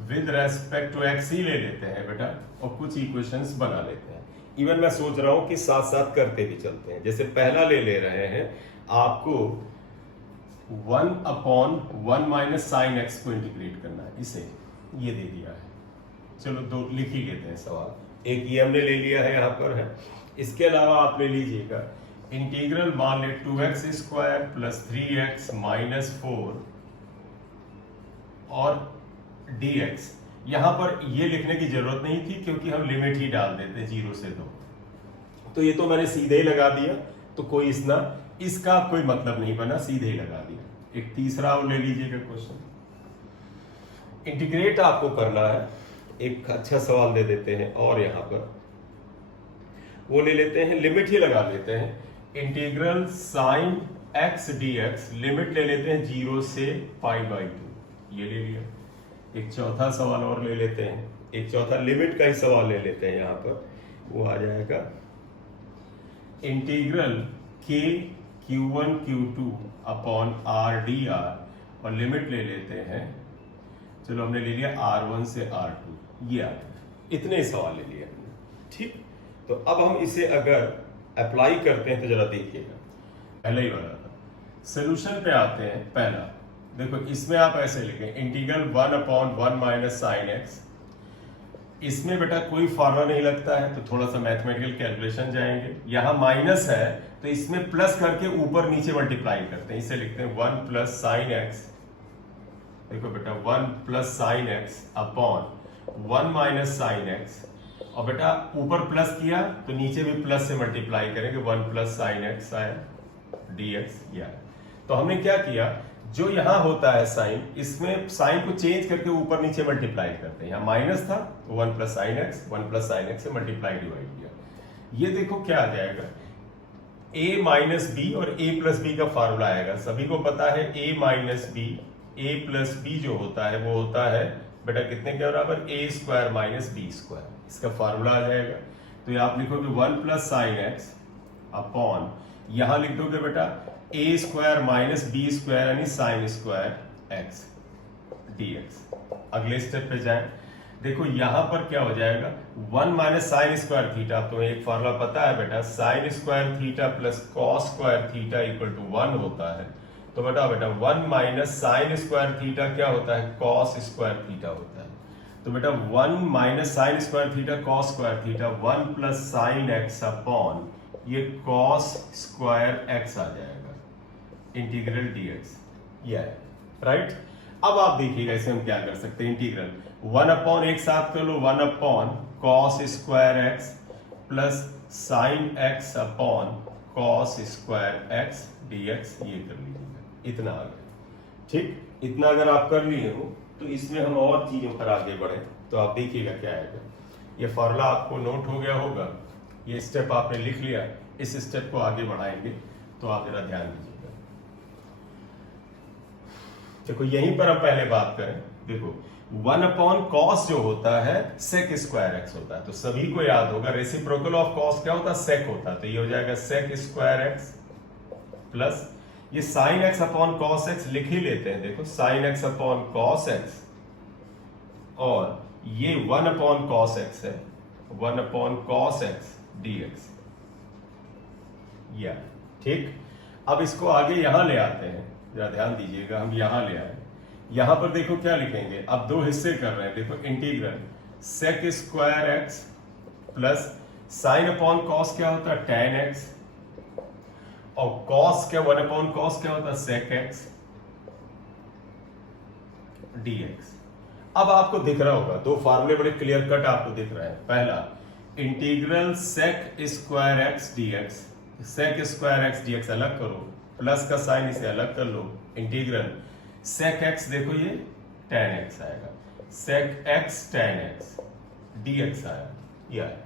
with respect to x ही ले लेते हैं बेटा, और कुछ इक्वेशंस बना लेते हैं। इवन मैं सोच रहा हूं कि साथ साथ करते भी चलते हैं। जैसे पहला ले रहे हैं, आपको 1/1 माइनस साइन एक्स को इंटीग्रेट करना है, इसे ये दे दिया है। चलो दो लिख ही लेते हैं सवाल। एक ये हमने ले लिया है, यहां पर है। इसके अलावा आप ले लीजिएगा इंटीग्रल, मान ले 2x square plus 3x minus 4 और dx। यहां पर ये लिखने की जरूरत नहीं थी क्योंकि हम लिमिट ही डाल देते 0 से 2, तो ये तो मैंने सीधे ही लगा दिया, तो कोई इसका कोई मतलब नहीं बना, सीधे ही लगा दिया। एक तीसरा और ले लीजिएगा क्वेश्चन, इंटीग्रेट आपको करना है। एक अच्छा सवाल दे देते हैं और यहां पर वो ले लेते हैं, लिमिट ही लगा लेते हैं। Integral sine x dx, limit ले लेते हैं 0 से π/2, ये ले लिया। एक चौथा सवाल और ले लेते हैं, एक चौथा लिमिट का ही सवाल ले लेते हैं। यहां पर वो आ जाएगा integral k q1 q2 upon r dr, और लिमिट ले लेते हैं, चलो हमने ले लिया r1 से r2, ये आ गया। इतने सवाल ले लिए हमने, ठीक। तो अब हम इसे अगर अप्लाई करते हैं तो जरा देखिएगा, पहले ही वाला था। सोल्यूशन पे आते हैं। पहला देखो, इसमें आप ऐसे लिखें इंटीग्रल 1/1 माइनस साइन एक्स। इसमें बेटा कोई फॉर्मूला नहीं लगता है, तो थोड़ा सा मैथमेटिकल कैलकुलेशन जाएंगे। यहां माइनस है तो इसमें प्लस करके ऊपर नीचे मल्टीप्लाई करते हैं, इसे लिखते हैं 1 प्लस साइन एक्स। देखो बेटा 1 plus sine x upon 1 minus sine x, और बेटा ऊपर प्लस किया तो नीचे भी प्लस से मल्टीप्लाई करेंगे, 1 प्लस साइन एक्स आया dx। या तो हमने क्या किया, जो यहां होता है साइन, इसमें साइन को चेंज करके ऊपर नीचे मल्टीप्लाई करते हैं। यहां माइनस था तो 1 plus sine x, 1 plus sine x से मल्टीप्लाई डिवाइड किया। ये देखो क्या आ जाएगा, a माइनस बी और a प्लस बी का फॉर्मूला आएगा। सभी को पता है a minus b, a plus b जो होता है वो होता है बेटा कितने के बराबर, a square minus b square, इसका फॉर्मूला आ जाएगा। तो ये आप लिखोगे 1 प्लस साइन एक्स अपॉन, यहां लिख दोगे बेटा a square minus b square यानी साइन स्क्वायर एक्स dx। अगले स्टेप पे जाएं, देखो यहां पर क्या हो जाएगा, 1 माइनस साइन स्क्वायर थीटा। तो एक फॉर्मूला पता है बेटा, sine square theta plus cos square theta equal to 1 होता है। तो बेटा 1 माइनस साइन स्क्वायर थीटा क्या होता है, कॉस स्क्वायर थीटा होता है। तो बेटा 1 minus sign square theta cos square theta, 1 plus sine x upon ये कॉस स्क्वायर एक्स आ जाएगा, इंटीग्रल dx। ये है, राइट। अब आप देखिएगा इसे हम क्या कर सकते हैं, इंटीग्रल 1 अपॉन, एक साथ कर लो, 1 upon cos square x plus sine x upon cos square x dx, ये कर लीजिएगा। इतना आ गया, ठीक। इतना अगर आप कर लिए हो तो इसमें हम और चीजों पर आगे बढ़े, तो आप देखिएगा क्या आएगा। ये फॉर्मूला आपको नोट हो गया होगा, ये स्टेप आपने लिख लिया। इस स्टेप को आगे बढ़ाएंगे तो आप जरा ध्यान दीजिएगा। देखो यहीं पर हम पहले बात करें, देखो 1 अपॉन कॉस जो होता है सेक स्क्वायर एक्स होता है, तो सभी को याद होगा रेसिप्रोकल ऑफ कॉस क्या होता है, सेक होता है। तो ये हो जाएगा सेक स्क्वायर एक्स प्लस ये sine x upon cos x लिख ही लेते हैं। देखो sine x upon cos x, और ये 1 अपॉन कॉस एक्स है, 1 अपॉन कॉस एक्स dx। या ठीक, अब इसको आगे यहां ले आते हैं, जरा ध्यान दीजिएगा। हम यहां ले आए, यहां पर देखो क्या लिखेंगे, अब दो हिस्से कर रहे हैं। देखो integral sec square x plus sine upon cos क्या होता है टेन एक्स, और कॉस क्या 1 अपॉन कॉस क्या होता है सेक एक्स dx। अब आपको दिख रहा होगा दो फार्मूले बड़े क्लियर कट आपको दिख रहे हैं। पहला integral sec square x dx, sec square x dx अलग करो, प्लस का साइन इसे अलग कर लो, इंटीग्रल सेक एक्स देखो ये tan x आएगा, sec x tan x dx आया, ये आया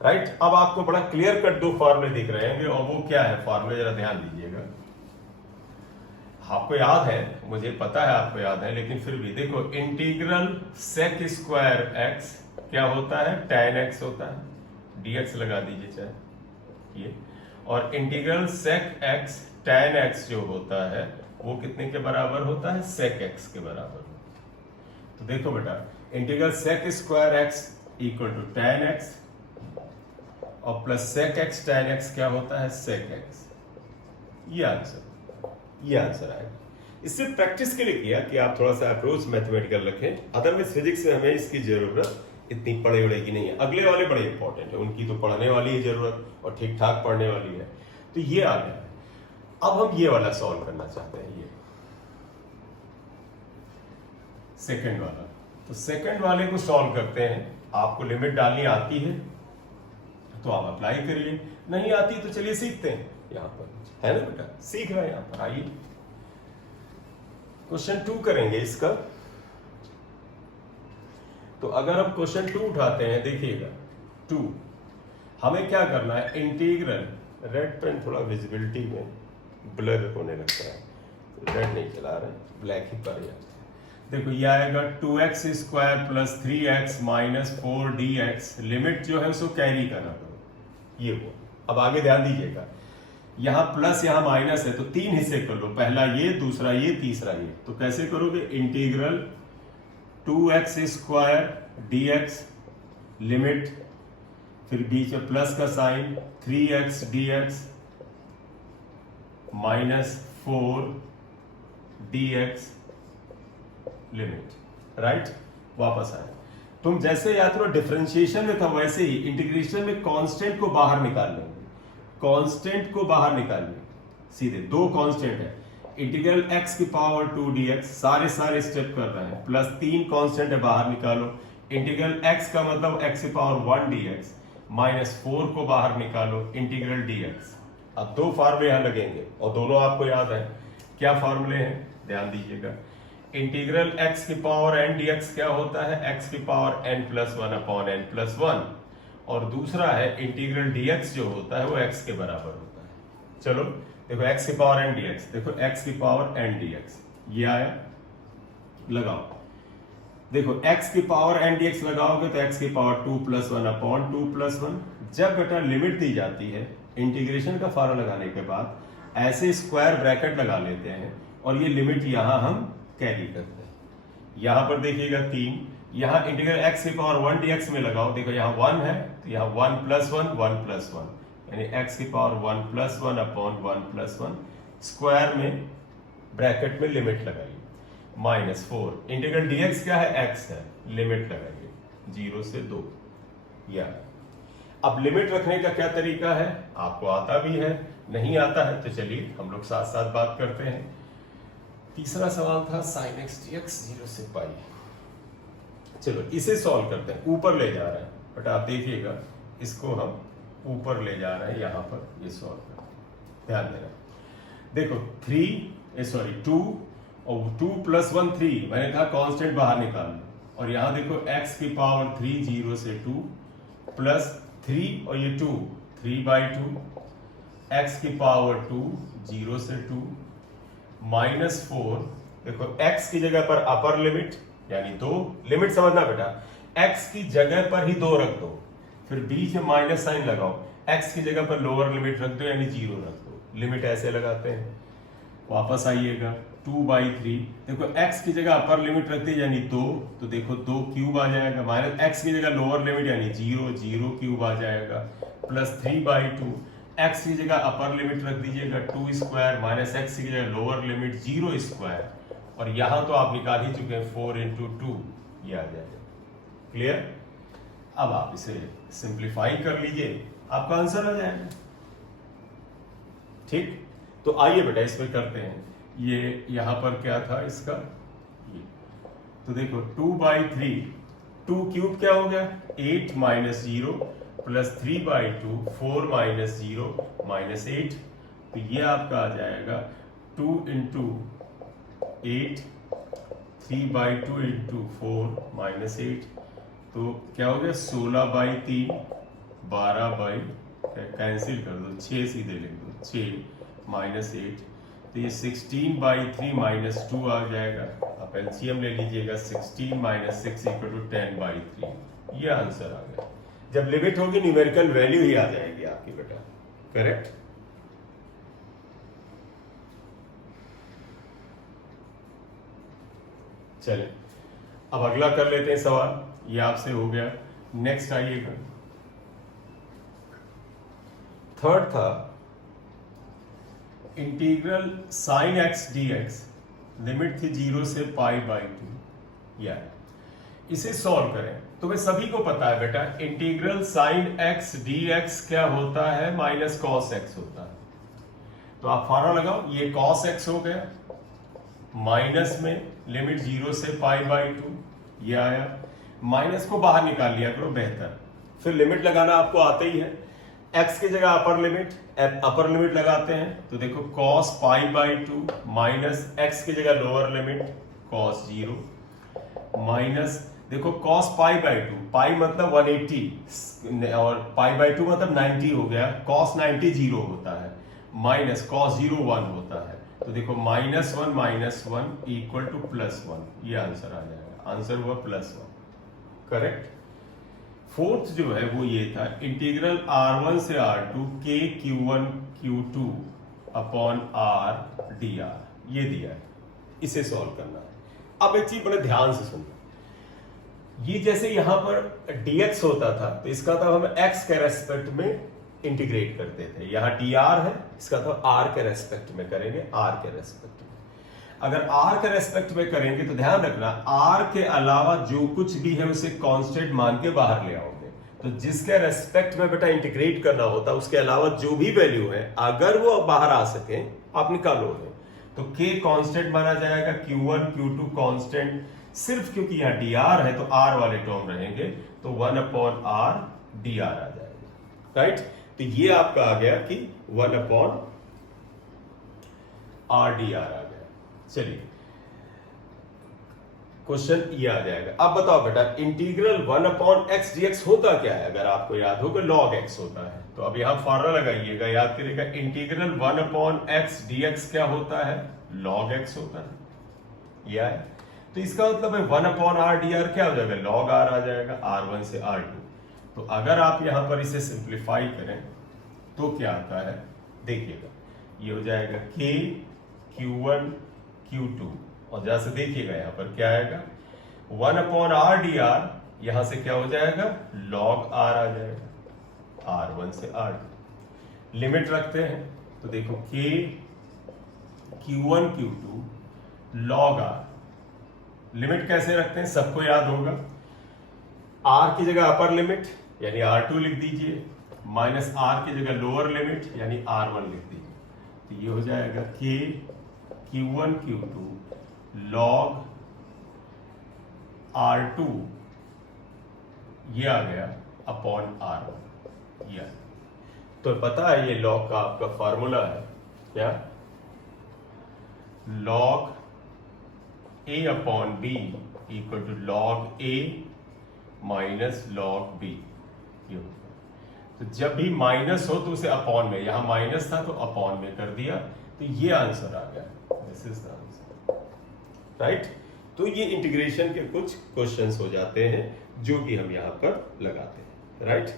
राइट। अब आपको बड़ा क्लियर कट दो फार्मूले दिख रहे हैं, और वो क्या है फार्मूले जरा ध्यान दीजिएगा। आपको याद है, मुझे पता है आपको याद है, लेकिन फिर भी देखो इंटीग्रल सेक स्क्वायर एक्स क्या होता है tan x होता है, dx लगा दीजिए चाहे ये, और integral sec x tan x जो होता है वो कितने के बराबर होता है सेक एक्स के बराबर। तो देखो बेटा integral sec square x equal to tan x और plus sec x tan x क्या होता है सेक एक्स, ये आंसर आएगा। इससे प्रैक्टिस के लिए किया कि आप थोड़ा सा अप्रोच मैथमेटिकल रखें, अदरवाइज फिजिक्स में हमें इसकी जरूरत इतनी पड़े बड़े की नहीं है। अगले वाले बड़े इंपॉर्टेंट है, उनकी तो पढ़ने वाली है जरूरत और ठीक ठाक पढ़ने वाली है। तो ये आ गया। अब हम ये वाला सॉल्व करना चाहते हैं, ये सेकंड वाला। तो सेकंड वाले को सॉल्व करते हैं। आपको लिमिट डालनी आती है तो आप अप्लाई करिए, नहीं आती तो चलिए सीखते हैं। यहां पर है ना बेटा, सीख रहे हैं यहां पर। आइए क्वेश्चन 2 करेंगे इसका। तो अगर हम क्वेश्चन 2 उठाते हैं, देखिएगा 2 हमें क्या करना है, इंटीग्रल, रेड पेन थोड़ा विजिबिलिटी में ब्लर होने लगता है, रेड नहीं चला रहे, ब्लैक ही पर जाता है। देखो ये आएगा 2x square plus 3x minus 4dx, limit जो है उसको कैरी करना करो, ये वो। अब आगे ध्यान दीजिएगा, यहां प्लस यहां माइनस है तो 3 हिस्से कर लो, पहला ये, दूसरा ये, तीसरा ये। तो कैसे करोगे, integral 2x square dx limit, फिर बीच में प्लस का sine 3x dx minus 4dx limit, right. वापस आए, तुम जैसे याद करो डिफरेंशिएशन में था वैसे ही इंटीग्रेशन में कांस्टेंट को बाहर निकाल लेंगे, कांस्टेंट को बाहर निकालिए सीधे। दो कांस्टेंट है, इंटीग्रल x की पावर 2dx, सारे स्टेप कर रहे हैं, प्लस 3 कांस्टेंट है बाहर निकालो, इंटीग्रल x का मतलब x की पावर 1dx माइनस 4 को बाहर निकालो, इंटीग्रल dx। अब दो फार्मूले यहां लगेंगे और दोनों आपको याद है। क्या फार्मूले हैं, ध्यान दीजिएगा। इंटीग्रल x की पावर n dx क्या होता है, x की power n plus 1 upon n plus 1, और दूसरा है इंटीग्रल dx जो होता है वो x के बराबर होता है। चलो देखो x की पावर n dx, देखो x की पावर n dx, ये आया, लगाओ। देखो x की पावर n dx लगाओगे तो x की पावर 2 प्लस 1 अपॉन 2 प्लस 1। जब बेटा लिमिट दी जाती है इंटीग्रेशन का फार्मूला लगाने के बाद ऐसे स्क्वायर ब्रैकेट लगा लेते हैं और ये लिमिट यहां हम कैरी करते हैं। यहां पर देखिएगा 3, यहां इंटीग्रल x की पावर 1 dx में लगाओ, देखो यहां 1 है तो यहां 1 प्लस 1 1 प्लस 1, यानी x की power 1 plus 1 upon 1 plus 1, square में ब्रैकेट में लिमिट लगाइए माइनस 4, इंटीग्रल dx क्या है, x है, लिमिट लगाइए 0 से 2। या अब लिमिट रखने का क्या तरीका है, आपको आता भी है, नहीं आता है तो चलिए हम लोग साथ साथ बात करते हैं। तीसरा सवाल था sin x dx 0 से पाई। चलो इसे सॉल्व करते हैं, ऊपर ले जा रहे हैं, बट आप देखिएगा इसको हम ऊपर ले जा रहे हैं, यहां पर ये सॉल्व करते हैं, ध्यान देना। देखो 2 और 2 प्लस 1 3, मैंने कहा कांस्टेंट बाहर निकाल लो, और यहां देखो x की पावर 3 0 से 2 प्लस 3 और ये 2 3/2, x की पावर 2 0 से 2 माइनस 4, देखो x की जगह पर अपर लिमिट यानी 2, लिमिट समझना बेटा, x की जगह पर ही 2 रख दो, फिर बीच में माइनस साइन लगाओ, x की जगह पर लोअर लिमिट रख दो यानी 0 रख दो, लिमिट ऐसे लगाते हैं। वापस आइएगा 2/3, देखो x की जगह अपर लिमिट रख दी यानी 2, तो देखो 2 क्यूब आ जाएगा, माइनस x की जगह लोअर लिमिट यानी 0 0 क्यूब आ जाएगा, प्लस 3/2, x की जगह अपर लिमिट रख दीजिएगा 2 स्क्वायर माइनस x की जगह लोअर लिमिट 0 स्क्वायर, और यहां तो आप निकाल ही चुके हैं 4 × 2, ये आ जाएगा। क्लियर। अब आप इसे सिंप्लीफाई कर लीजिए, आपका आंसर आ जाएगा। ठीक, तो आइए बेटा इसमें करते हैं। ये यहां पर क्या था इसका, ये तो देखो 2/3, 2 क्यूब क्या हो गया 8 माइनस 0 प्लस 3/2 4 माइनस 0 माइनस 8, तो ये आपका आ जाएगा 2 इंटू 8 3/2 इंटू 4 माइनस 8, तो क्या हो गया 16/3 12 कैंसिल कर दो, 6 सीधे लिख दो, 6 माइनस 8, तो ये 16/3 माइनस 2 आ जाएगा। आप एलसीएम ले लीजिएगा, 16 माइनस 6 इक्वल टू 10/3, ये आंसर आ गया। जब लिमिट होगी न्यूमेरिकल वैल्यू ही आ जाएगी आपकी बेटा, करेक्ट। चलिए अब अगला कर लेते हैं सवाल, ये आपसे हो गया। नेक्स्ट आइएगा, थर्ड था integral sine x D x, limit थी 0 से π/2, या इसे सॉल्व करें। तो वे सभी को पता है बेटा integral sine x D x क्या होता है, माइनस कॉस एक्स होता है। तो आप फॉर्मूला लगाओ, ये कॉस एक्स हो गया, माइनस में लिमिट 0 से π/2, ये आया, माइनस को बाहर निकाल लिया करो बेहतर, फिर लिमिट लगाना आपको आते ही है। x की जगह अपर लिमिट लगाते हैं, तो देखो cos π/2 माइनस x की जगह लोअर लिमिट cos 0 माइनस देखो cos π/2, पाई मतलब 180 और π/2 मतलब 90 हो गया, cos 90 0 होता है, माइनस cos 0 1 होता है, तो देखो -1 इक्वल टू +1, ये आंसर आ जाएगा, आंसर हुआ +1, करेक्ट। फोर्थ जो है वो ये था इंटीग्रल R1 से R2 k Q1 Q2 upon R dr, ये दिया है, इसे सॉल्व करना है। अब एक चीज बड़े ध्यान से सुनना, ये जैसे यहां पर dx होता था तो इसका था हम x के रेस्पेक्ट में इंटीग्रेट करते थे, यहां dr है, इसका था r के रेस्पेक्ट में करेंगे, r के रेस्पेक्ट में। अगर r के रेस्पेक्ट में करेंगे तो ध्यान रखना r के अलावा जो कुछ भी है उसे कांस्टेंट मान के बाहर ले आओगे, तो जिसके रेस्पेक्ट में बेटा इंटीग्रेट करना होता है उसके अलावा जो भी वैल्यू है अगर वो बाहर आ सके आप निकालोगे, तो k कांस्टेंट माना जाएगा, q1 q2 कांस्टेंट, सिर्फ क्योंकit यहाँ dr है तो r वाले टर्म रहेंगे, तो 1/r dr आ जाएगा, राइट। तो ये आपका आ गया कि 1/r dr आ गया। चलिए क्वेश्चन ये आ जाएगा। अब बताओ बेटा इंटीग्रल 1/x dx होता क्या है, अगर आपको याद हो log x होता है, तो अब यहां फॉर्मूला लगाइएगा, याद करिएगा इंटीग्रल 1/x dx क्या होता है, log x होता है, यह है। तो इसका मतलब है 1/r dr क्या हो जाएगा, log r आ जाएगा, R1 से R2। तो अगर आप यहां पर इसे सिंप्लीफाई करें तो क्या आता है, देखिएगा ये हो जाएगा k Q1 Q2, और जहां से देखिएगा यहां पर क्या आएगा 1/r dr, यहां से क्या हो जाएगा log r आ जाएगा, R1 से R2। लिमिट रखते हैं तो देखो k Q1 Q2 log r, limit कैसे रखते हैं सबको याद होगा, r की जगह अपर लिमिट यानी R2 लिख दीजिए, माइनस r की जगह लोअर लिमिट यानी R1 लिख दीजिए, तो ये हो जाएगा k Q1 Q2 log R2, ये आ गया अपॉन R1, ये तो पता है ये log का आपका फॉर्मूला है क्या, log a upon b equal to log a minus log b, ये होता है। तो जब भी माइनस हो तो उसे अपॉन में, यहां माइनस था तो अपॉन में कर दिया, तो ये आंसर आ गया, this is the answer, right. तो ये इंटीग्रेशन के कुछ क्वेश्चंस हो जाते हैं जो कि हम यहां पर लगाते हैं, राइट।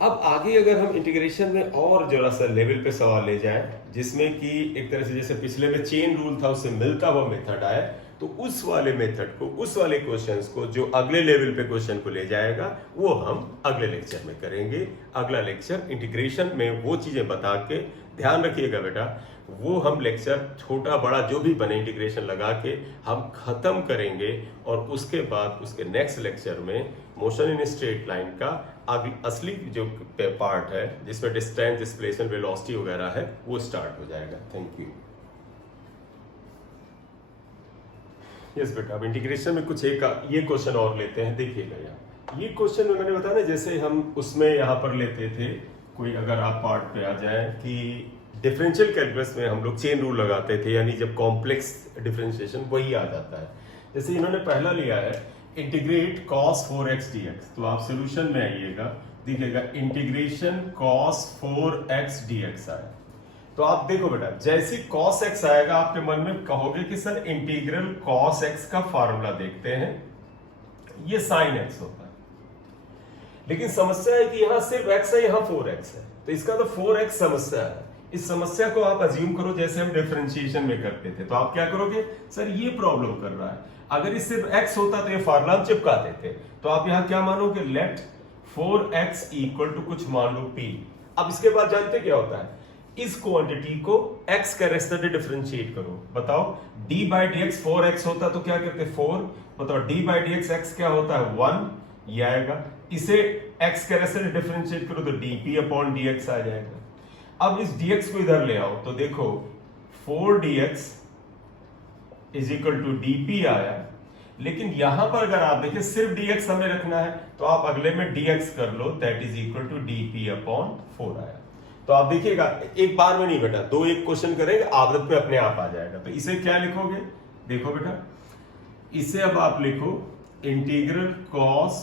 अब आगे अगर हम इंटीग्रेशन में और जरा सा लेवल पे सवाल ले जाएं, जिसमें कि एक तरह से जैसे पिछले में चेन रूल था उससे मिलता हुआ मेथड आए, तो उस वाले मेथड को, उस वाले क्वेश्चंस को जो अगले लेवल पे क्वेश्चन को ले जाएगा वो हम अगले लेक्चर में करेंगे। अगला लेक्चर इंटीग्रेशन में वो चीजें बता के, ध्यान रखिएगा बेटा, वो हम लेक्चर छोटा बड़ा जो भी बने इंटीग्रेशन लगा के हम खत्म करेंगे। और उसके बाद उसके नेक्स्ट लेक्चर में मोशन इन स्ट्रेट लाइन का असली जो पार्ट है जिसमें डिस्टेंस, डिस्प्लेसमेंट, वेलोसिटी वगैरह है वो स्टार्ट हो जाएगा। Thank you. यस बेटा, अब इंटीग्रेशन में कुछ एक ये क्वेश्चन और लेते हैं, देखिएगा यहाँ ये क्वेश्चन में मैंने बताया ना, जैसे हम उसमें यहाँ पर लेते थे कोई, अगर आप पार्ट पे आ जाए कि डिफरेंशियल कैलकुलस में हम लोग चेन रूल लगाते थे, यानी जब कॉम्प्लेक्स डिफरेंशिएशन वही आ जाता है। जैसे इन्होंने पहला लिया है इंटीग्रेट cos 4x dx, तो आप सोल्यूशन में आइएगा, देखिएगा इंटीग्रेशन cos 4x dx आया। तो आप देखो बेटा, जैसे cos x आएगा आपके मन में कहोगे कि सर इंटीग्रल cos x का फार्मूला देखते हैं, ये sin x होता है। लेकिन समस्या है कि यहां सिर्फ x है, यहां 4x है, तो इसका तो 4x समस्या है। इस समस्या को आप अज्यूम करो जैसे हम डिफरेंशिएशन में करते थे, तो आप क्या करोगे, सर ये प्रॉब्लम कर रहा है, अगर इस सिर्फ x होता तो ये फार्मूला हम चिपका देते। तो आप यहां क्या मानोगे, लेट 4x इक्वल टू कुछ मान लो p। अब इसके बाद जानते क्या होता है, इस क्वांटिटी को x के रेस्पेक्ट डिफरेंशिएट करो। बताओ d by d x 4x होता तो क्या करते 4, बताओ d by d x x क्या होता है 1, ये आएगा। इसे x के रेस्पेक्ट डिफरेंशिएट करो तो dp अपॉन dx आ जाएगा। अब इस dx को इधर ले आओ तो देखो 4dx is equal to dp आया। लेकिन यहां पर अगर आप देखें सिर्फ dx हमें रखना है, तो आप अगले में dx कर लो, that is equal to dp upon 4 आया। तो आप देखिएगा एक बार में नहीं बेटा, दो एक क्वेश्चन करेंगे, आदत में अपने आप आ जाएगा। तो इसे क्या लिखोगे, देखो बेटा, इसे अब आप लिखो इंटीग्रल cos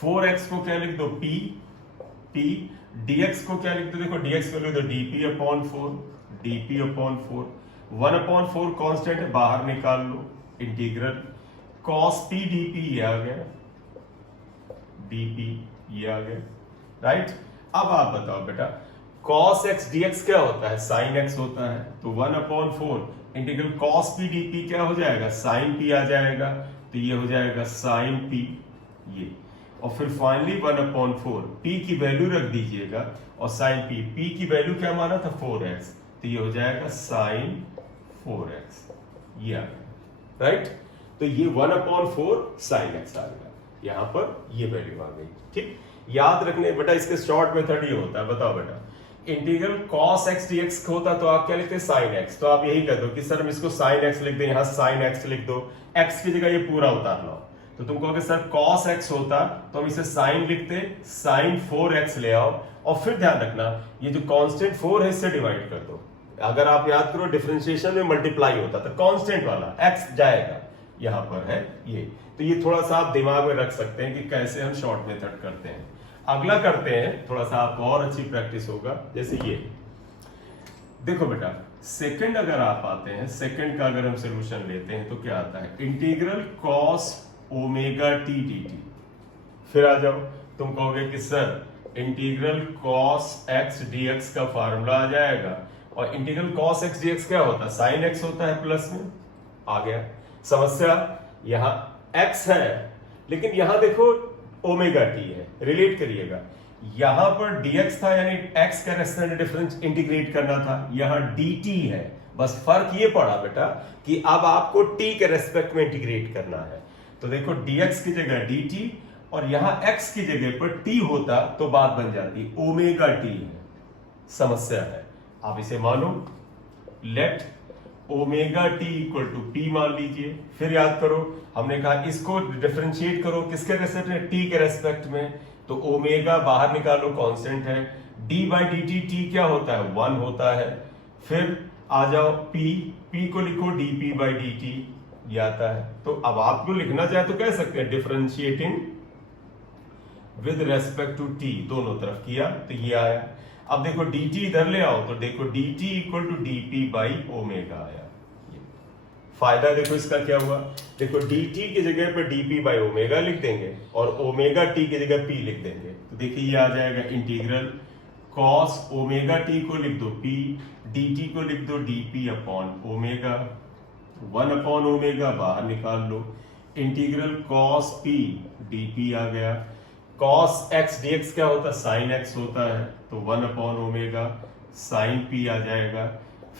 4x को क्या लिख दो p, dx को क्या लिख दो, देखो dx को लिख दो dp upon 4, dp upon 4, 1 upon 4 constant है, बाहर निकाल लो, इंटीग्रल cos p dp ये आ गया, dp ये आ गया, राइट। अब आप बताओ बेटा cos x dx क्या होता है, sin x होता है, तो 1 upon 4 integral cos p dp क्या हो जाएगा, sin p आ जाएगा, तो ये हो जाएगा sin p ये, और फिर फाइनली 1 अपॉन 4 p की वैल्यू रख दीजिएगा, और sin p की वैल्यू क्या माना था 4x, तो ये हो जाएगा sin 4x ये आ गया, राइट। तो ये 1 अपॉन 4 sin x आ गया, यहां पर ये वैल्यू आ गई, ठीक। याद रखने बेटा, इसके शॉर्ट मेथड ये होता है, बताओ बेटा, इंटीग्रल cos x dx होता तो आप क्या लिखते हैं sin x, तो आप यही कर दो कि सर हम इसको sin x लिख दें, यहां sin x लिख दो, x की जगह ये पूरा उतार लो, तो तुम कहोगे सर cos x होता तो हम इसे sin लिखते, sin 4x ले आओ, और फिर ध्यान रखना ये जो कांस्टेंट 4 है इससे डिवाइड कर दो। अगर आप याद करो डिफरेंशिएशन में मल्टीप्लाई होता तो कांस्टेंट वाला x जाएगा, यहां पर है ये, तो ये थोड़ा सा आप दिमाग में रख सकते हैं कि कैसे हम शॉर्ट मेथड करते हैं। अगला करते हैं, थोड़ा सा आपको और अच्छी प्रैक्टिस होगा, जैसे ये देखो बेटा, सेकंड अगर आप आते हैं, सेकंड का अगर हम सॉल्यूशन लेते हैं तो क्या आता है, integral cos omega t dt। फिर आ जाओ, तुम कहोगे कि sir integral cos x dx का फार्मूला आ जाएगा, और इंटीग्रल cos x dx क्या होता है, sin x होता है, प्लस में आ गया। समस्या यहां x है, लेकिन यहां देखो ओमेगा टी है, रिलेट करिएगा, यहां पर dx था यानी x का रेस्पेक्ट डिफरेंस इंटीग्रेट करना था, यहां dt है, बस फर्क ये पड़ा बेटा कि अब आपको t के रेस्पेक्ट में इंटीग्रेट करना है। तो देखो dx की जगह dt, और यहां x की जगह पर t होता तो बात बन जाती, ओमेगा टी है, समस्या है। आप इसे मानो, let omega t equal to p मान लीजिए। फिर याद करो, हमने कहा इसको डिफरेंशिएट करो किसके रेस्पेक्ट में, टी के रेस्पेक्ट में, तो ओमेगा बाहर निकालो, कांस्टेंट है, डी बाई डी टी क्या होता है 1 होता है। फिर आ जाओ p को लिखो dp बाई dt ये आता है। तो अब आपको लिखना चाहे तो कह सकते हैं differentiating with respect to t, दोनों तरफ किया तो ये आया। अब देखो dt इधर ले आओ तो देखो dt equal to dp by omega आया। फायदा देखो इसका क्या हुआ, देखो dt की जगह पर dp बाई ओमेगा लिख देंगे और ओमेगा t की जगह p लिख देंगे, तो देखिए ये आ जाएगा इंटीग्रल cos ओमेगा t को लिख दो p, dt को लिख दो dp upon omega, one upon omega बाहर निकाल लो, integral cos p d p आ गया, कॉस एक्स डी एक्स क्या होता है, साइन एक्स होता है, तो one upon omega sine p आ जाएगा,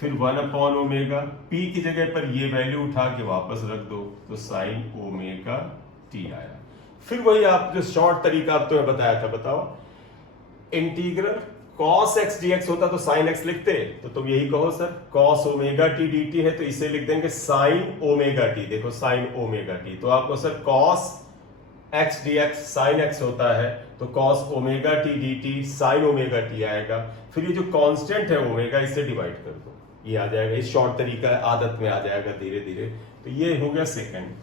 फिर वन अपॉन ओमेगा पी की जगह पर ये वैल्यू उठा के वापस रख दो, तो साइन ओमेगा टी आया। फिर वही आप जो शॉर्ट तरीका आप तुम्हें बताया था, बताओ, इंटीग्रल cos x dx होता तो sin x लिखते, तो तुम यही कहो sir cos omega T dt है तो इसे लिख देंगे sin ओमेगा टी, देखो sin ओमेगा टी, तो आपको sir cos x dx sin x होता है तो cos omega T dt sin omega T आएगा, फिर ये जो कांस्टेंट है ओमेगा इसे डिवाइड कर दो, ये आ जाएगा, ये शॉर्ट तरीका है, आदत में आ जाएगा धीरे धीरे। तो ये हो गया सेकंड।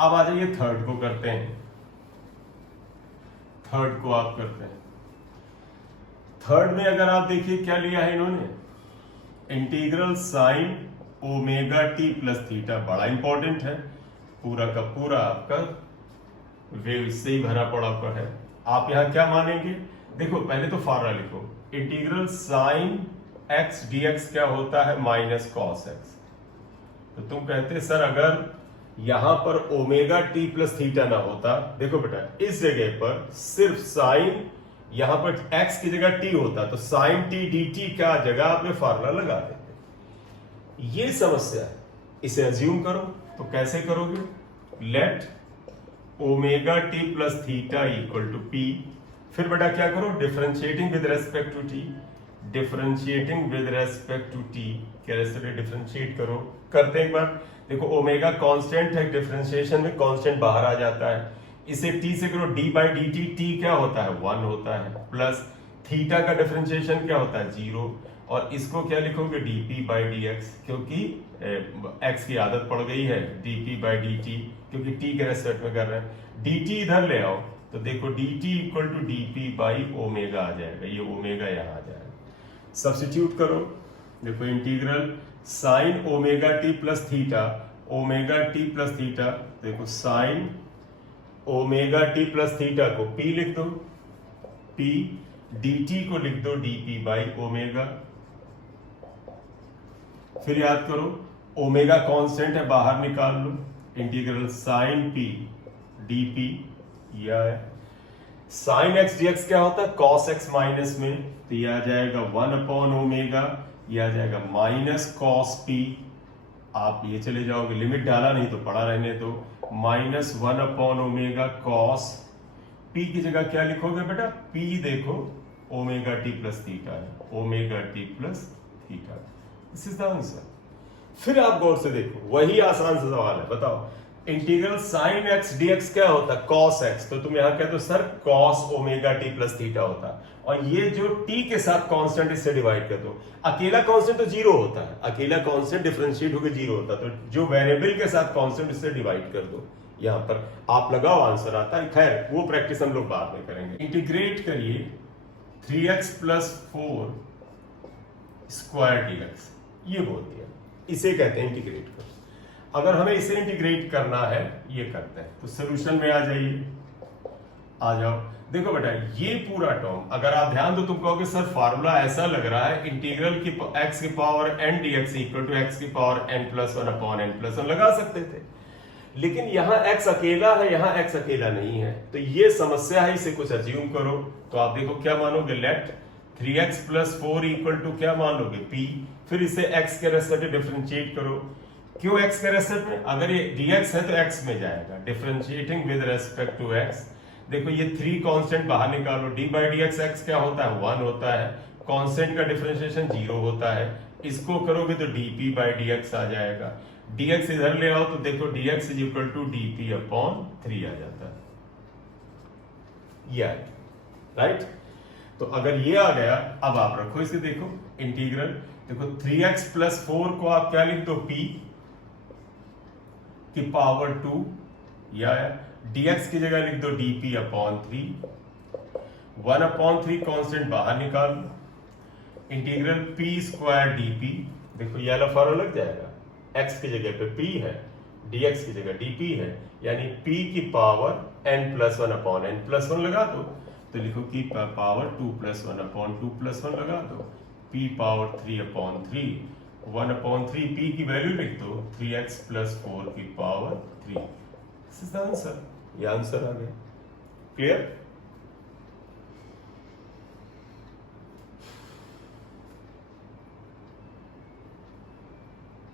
अब आ जाइए थर्ड को करते हैं, थर्ड को आप करते हैं। थर्ड में अगर आप देखिए क्या लिया है इन्होंने, integral sine omega t plus theta, बड़ा इंपॉर्टेंट है, पूरा का पूरा आपका वेव इससे ही भरा पड़ा हुआ है। आप यहां क्या मानेंगे, देखो पहले तो फार्मूला लिखो, integral sine x D x क्या होता है, माइनस कॉस एक्स। तो तुम कहते सर अगर यहां पर ओमेगा टी प्लस थीटा ना होता, देखो बेटा इस जगह पर सिर्फ साइन, यहां पर x की जगह t होता तो sin t dt का जगह आपने फार्मूला लगा देते। ये समस्या है, इसे अज्यूम करो, तो कैसे करोगे, let omega t plus theta equal to p, फिर बेटा क्या करो, differentiating with respect to t, differentiating with respect to t, कैसे डिफरेंशिएट करो, करते हैं एक बार, देखो ओमेगा कांस्टेंट है, डिफरेंशिएशन में कांस्टेंट बाहर आ जाता है, इसे t से करो, d by d t, t क्या होता है 1 होता है, प्लस थीटा का डिफरेंशिएशन क्या होता है 0, और इसको क्या लिखोगे dp बाई dx, क्योंकि x की आदत पड़ गई है dp बाई dt, क्योंकि t के रेस्पेक्ट में कर रहे हैं, dt इधर ले आओ तो देखो dt equal to dp by omega आ जाएगा, ये ओमेगा यहाँ आ जाएगा, सब्स्टिट्यूट करो, देखो integral sine omega t plus theta, omega t plus theta, देखो sine omega t plus theta को p लिख दो, p dt को लिख दो dp बाई ओमेगा, फिर याद करो ओमेगा कांस्टेंट है बाहर निकाल लो, इंटीग्रल साइन p dp, यह है साइन एक्स dx क्या होता है cos x माइनस में, तो यह आ जाएगा 1 अपॉन ओमेगा, यह आ जाएगा माइनस cos p, आप ये चले जाओगे, लिमिट डाला नहीं तो पड़ा रहने दो, minus 1 upon omega cos, P की जगह क्या लिखोगे बेटा, पी देखो ओमेगा टी प्लस थीटा है, omega t plus theta, this is the answer. फिर आप गौर से देखो, वही आसान सा सवाल है, बताओ इंटीग्रल साइन एक्स डीएक्स क्या होता है कॉस एक्स, तो तुम यहां कहते हो sir cos omega t plus theta होता है, और ये जो t के साथ कांस्टेंट इससे डिवाइड कर दो, अकेला कांस्टेंट तो जीरो होता है, अकेला कांस्टेंट डिफरेंशिएट होकर जीरो होता है, तो जो वेरिएबल के साथ कांस्टेंट इससे डिवाइड कर दो, यहां पर आप लगाओ आंसर आता है, खैर वो प्रैक्टिस हम लोग बाद में करेंगे। इंटीग्रेट करिए 3x प्लस 4 स्क्वायर dx, ये बोल दिया, इसे कहते हैं इंटीग्रेट कर। अगर हमें इसे इंटीग्रेट करना है, ये करते हैं, तो सोल्यूशन में आ जाइए, आ जाओ, देखो बेटा ये पूरा टर्म अगर आप ध्यान दो, तुम कहोगे सर फार्मूला ऐसा लग रहा है इंटीग्रल की x की power n dx equal to x की power n plus 1 upon n plus 1 लगा सकते थे, लेकिन यहाँ x अकेला है, यहाँ x अकेला नहीं है, तो ये समस्या है, इसे कुछ अज्यूम करो, तो आप देखो क्या मानोगे, late 3x plus 4 equal to क्या मान लोगे p, फिर इसे x के रेस्पेक्ट में डिफरेंशिएट करो, क्यों x के रेस्पेक्ट में, अगर ये dx है तो x में जाएगा, differentiating with respect to x, देखो ये 3 कांस्टेंट बाहर निकालो, d by d x x क्या होता है 1 होता है, कांस्टेंट का डिफरेंशिएशन 0 होता है, इसको करोगे तो dp बाई डी एक्स आ जाएगा, dx इधर ले आओ तो देखो dx is equal to dp upon 3 आ जाता है, ये राइट। तो अगर ये आ गया, अब आप रखो इसे, देखो इंटीग्रल, देखो 3x प्लस 4 को आप क्या लिख दो, p की पावर 2, या dx की जगह लिख दो dp अपॉन 3, 1 अपॉन 3 कांस्टेंट बाहर निकाल, इंटीग्रल p स्क्वायर dp, देखो ये वाला फॉर्मूला लग जाएगा, x की जगह पे p है, dx की जगह dp है, यानी p की power n plus 1 upon n plus 1 लगा दो, तो लिखो कि पावर 2 प्लस 1 अपॉन 2 प्लस 1 लगा दो, p पावर 3 अपॉन 3 1/3 p की वैल्यू लिख दो 3x + 4 की power 3। This is the answer. ये आंसर आ गया। क्लियर?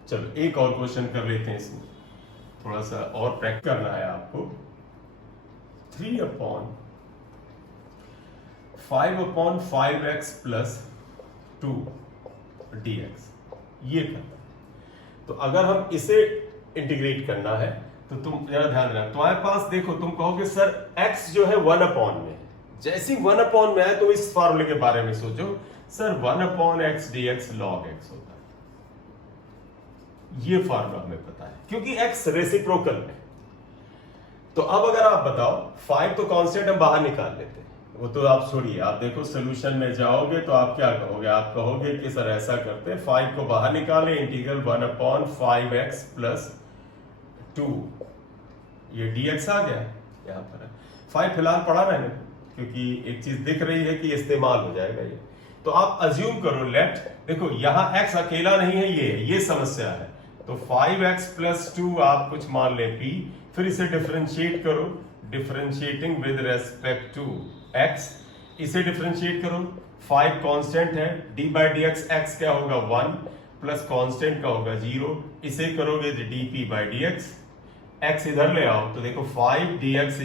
चलो एक और क्वेश्चन कर लेते हैं, इसमें थोड़ा सा और प्रैक्टिस करना है आपको। 3/5x + 2 dx ये करना। तो अगर हम इसे इंटीग्रेट करना है तो तुम जरा ध्यान देना, तुम्हारे पास देखो, तुम कहोगे सर x जो है 1/में है। जैसे ही 1/में है तो इस फॉर्मूले के बारे में सोचो, sir 1/x dx log x होता है। ये फॉर्मूला हमें पता है क्योंकि x रेसिप्रोकल है। तो अब अगर आप बताओ 5 तो कांस्टेंट हम बाहर निकाल लेते हैं, वो तो आप छोड़िए। आप देखो सोल्यूशन में जाओगे तो आप क्या कहोगे, आप कहोगे कि सर ऐसा करते हैं 5 को बाहर निकाले, इंटीग्रल 1/5x + 2 ये dx आ गया। यहां पर 5 फिलहाल पढ़ा मैंने क्योंकि एक चीज दिख रही है कि इस्तेमाल हो जाएगा ये। तो आप अज्यूम करो लेट, देखो यहां x अकेला नहीं है, ये समस्या है। तो 5x + 2 आप कुछ मान ले p, फिर इसे डिफरेंशिएट करो, differentiating with respect to x, इसे डिफरेंशिएट करो। 5 कांस्टेंट है, d/dx x क्या होगा 1 प्लस कांस्टेंट का होगा 0, इसे करोगे dp/dx। x इधर ले आओ तो देखो 5 dx =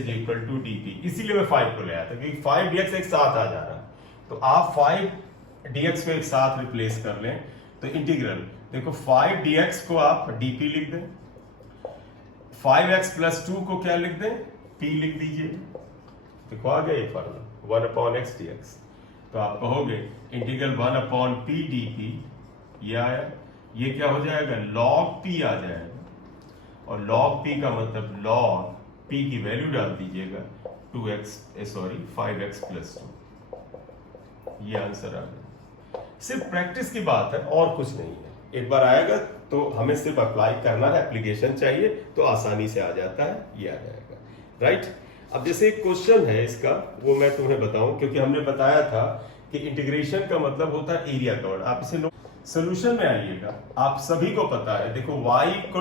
dp, इसीलिए मैं 5 को ले आया था क्योंकि 5 dx एक साथ आ जा रहा है। तो आप 5 dx को एक साथ रिप्लेस कर लें तो इंटीग्रल देखो 5 dx को आप dp लिख दें, 5x + 2 को क्या लिख दें, p लिख दीजिए। देखो आ गया ये फॉर्मूला 1/x dx। तो आप कहोगे इंटीग्रल 1/p dp, ये आया। ये क्या हो जाएगा, log p आ जाएगा, और log p का मतलब log p की वैल्यू डाल दीजिएगा 5x + 2। ये आंसर आ गया। सिर्फ प्रैक्टिस की बात है और कुछ नहीं है। एक बार आएगा तो हमें सिर्फ अप्लाई करना है, एप्लीकेशन चाहिए तो आसानी से आ जाता है, ये आ जाएगा। राइट? अब जैसे एक क्वेश्चन है इसका, वो मैं तुम्हें बताऊं क्योंकि हमने बताया था कि इंटीग्रेशन का मतलब होता है एरिया कवर्ड। आप इसे सोल्यूशन में आइएगा, आप सभी को पता है, देखो y =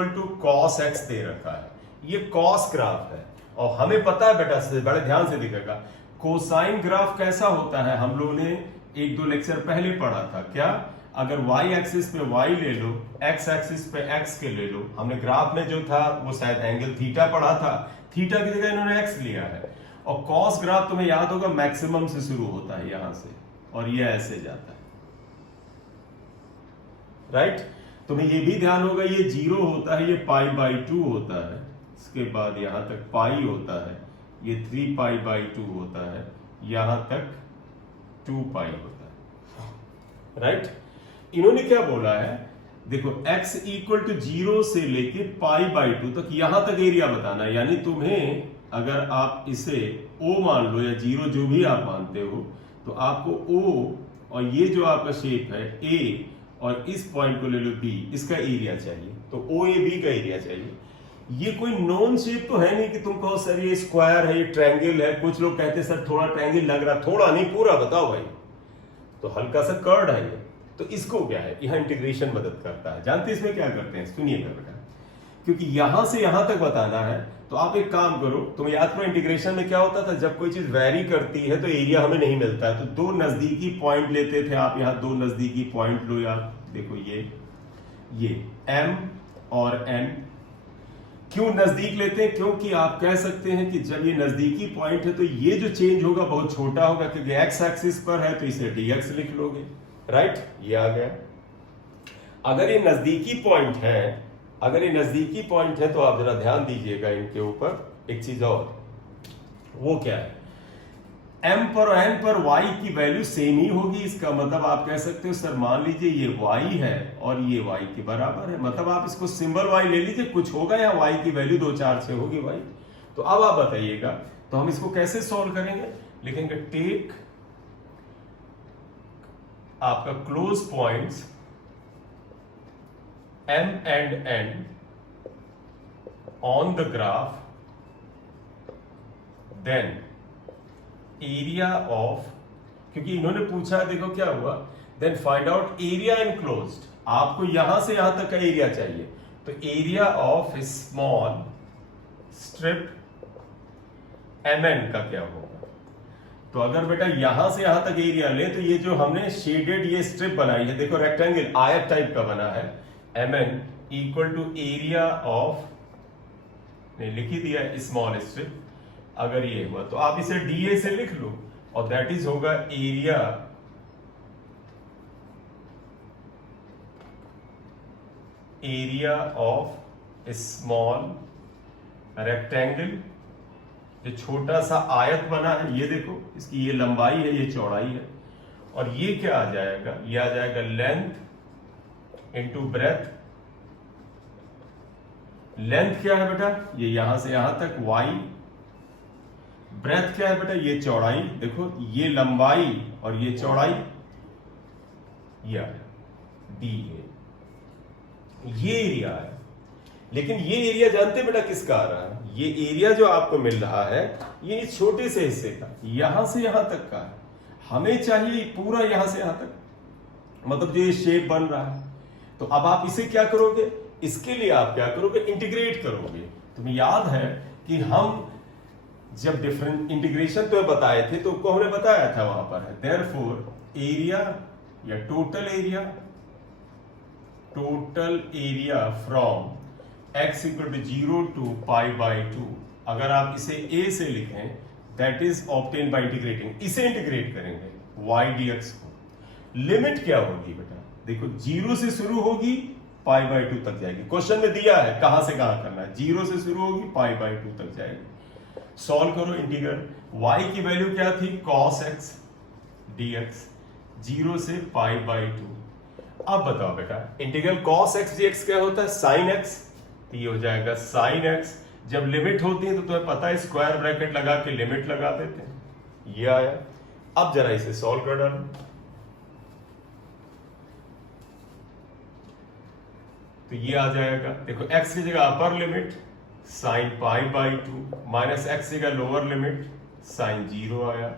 cos x दे रखा है, ये कॉस ग्राफ है। और हमें पता है बेटा, बड़े ध्यान से दिखेगा, कोसाइन ग्राफ कैसा होता है हम लोगों ने 1-2 लेक्चर पहले पढ़ा था। क्या, अगर y एक्सिस पे y ले लो, x एक्सिस पे x के ले लो। हमने ग्राफ में जो था वो शायद एंगल थीटा पढ़ा था, थीटा की जगह इन्होंने x लिया है। और कॉस ग्राफ तुम्हें याद होगा मैक्सिमम से शुरू होता है यहां से, और ये ऐसे जाता है। राइट? तुम्हें ये भी ध्यान होगा ये 0 होता है, ये π/2 होता है, इसके बाद यहां तक पाई होता है, ये 3π/2 होता है, यहां तक 2π होता है। राइट? इन्होंने क्या बोला है, देखो x = 0 से लेके π/2 तक, यहां तक एरिया बताना है। यानी तुम्हें अगर आप इसे O मान लो या 0 जो भी आप मानते हो, तो आपको O और ये जो आपका शेप है A और इस पॉइंट को ले लो B, इसका एरिया चाहिए। तो OAB का एरिया चाहिए। ये कोई नॉन शेप तो है नहीं कि तुम कहो सर ये स्क्वायर है, ये ट्रायंगल है। कुछ लोग कहते हैं सर थोड़ा ट्रायंगल लग रहा, थोड़ा नहीं पूरा बताओ भाई। तो हल्का सा कर्ड है ये। तो इसको क्या है, यहां इंटीग्रेशन मदद करता है। जानते हैं इसमें क्या करते हैं, सुनिएगा बेटा, क्योंकि यहां से यहां तक बताना है। तो आप एक काम करो, तुम याद करो इंटीग्रेशन में क्या होता था, जब कोई चीज वेरी करती है तो एरिया हमें नहीं मिलता है। तो 2 नजदीकी पॉइंट लेते थे आप, यहां 2 नजदीकी पॉइंट लो यार। देखो ये M और N क्यों नजदीक लेते हैं, क्योंकि आप कह सकते हैं कि जब ये नजदीकी पॉइंट है तो ये जो चेंज होगा बहुत छोटा होगा, क्योंकि x एक्सिस पर है तो इसे dx लिख लोगे। राइट? ये आ गया। अगर ये नजदीकी पॉइंट है, तो आप जरा ध्यान दीजिएगा इनके ऊपर एक चीज और, वो क्या है, m पर और n पर y की वैल्यू सेम ही होगी। इसका मतलब आप कह सकते हो सर मान लीजिए ये y है और ये y के बराबर है, मतलब आप इसको सिंबल y ले लीजिए, कुछ होगा या y की वैल्यू 2, 4, 6 होगी y। तो अब आप बताइएगा, तो हम इसको कैसे सॉल्व करेंगे, लिखेंगे टेक आपका close points M and N on the graph, then area of, क्योंकि इन्होंने पूछा, देखो क्या हुआ, then find out area enclosed. आपको यहां से यहां तक का एरिया चाहिए, तो area of small strip mn का क्या होगा? तो अगर बेटा यहां से यहां तक एरिया ले, तो ये जो हमने शेडेड ये स्ट्रिप बनाई है, देखो रेक्टेंगल आयत टाइप का बना है, mn इक्वल टू एरिया ऑफ, ने लिख ही दिया है स्मॉल स्ट्रिप। अगर ये हुआ तो आप इसे डीए से लिख लो, और दैट इज होगा एरिया ऑफ स्मॉल रेक्टेंगल। जो छोटा सा आयत बना है, ये देखो इसकी ये लंबाई है, ये चौड़ाई है, और ये क्या आ जाएगा? ये आ जाएगा लेंथ इंटू ब्रेथ। लेंथ क्या है बेटा? ये यहां से यहां तक y। ब्रेथ क्या है बेटा? ये चौड़ाई। देखो ये लंबाई और ये चौड़ाई, ये आया डी ए। ये एरिया है, लेकिन ये एरिया जानते बेटा किसका आ रहा है? ये एरिया जो आपको मिल रहा है, ये इस छोटे से हिस्से का, यहां से यहां तक का है। हमें चाहिए पूरा यहां से यहां तक, मतलब जो ये शेप बन रहा है। तो अब आप इसे क्या करोगे? इसके लिए आप क्या करोगे? इंटीग्रेट करोगे। तुम्हें याद है कि हम जब डिफरेंट इंटीग्रेशन पे बताए थे, तो हमने बताया था वहां पर है देयरफॉर एरिया या total area from x equal to 0 to π/2। अगर आप इसे a से लिखें, that is obtain by integrating. इसे इंटीग्रेट करेंगे y dx को। लिमिट क्या होगी बेटा? देखो 0 से शुरू होगी, π/2 तक जाएगी। क्वेश्चन में दिया है कहां से कहां करना है। 0 से शुरू होगी, π/2 तक जाएगी। सॉल्व करो इंटीग्रल। y की वैल्यू क्या थी? cos x dx, 0 से π/2। अब बताओ बेटा, इंटीग्रल cos x dx क्या होता है? sin x। तो ये हो जाएगा sin x। जब लिमिट होती है तो तुम्हें पता है स्क्वायर ब्रैकेट लगा के लिमिट लगा देते हैं। ये आया। अब जरा इसे सॉल्व कर डालो। तो ये आ जाएगा, देखो x की जगह upper limit sin π/2 minus x की जगह लोअर लिमिट sin 0 आया।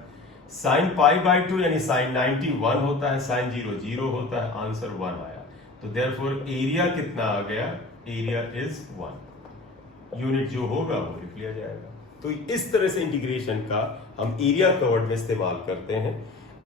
sin π/2 यानी sin 90 1 होता है, sin 0 0 होता है, आंसर 1 आया। तो देयरफॉर एरिया कितना आ गया? Area is 1। यूनिट जो होगा वो लिख लिया जाएगा। तो इस तरह से इंटीग्रेशन का हम एरिया कवर्ड में इस्तेमाल करते हैं।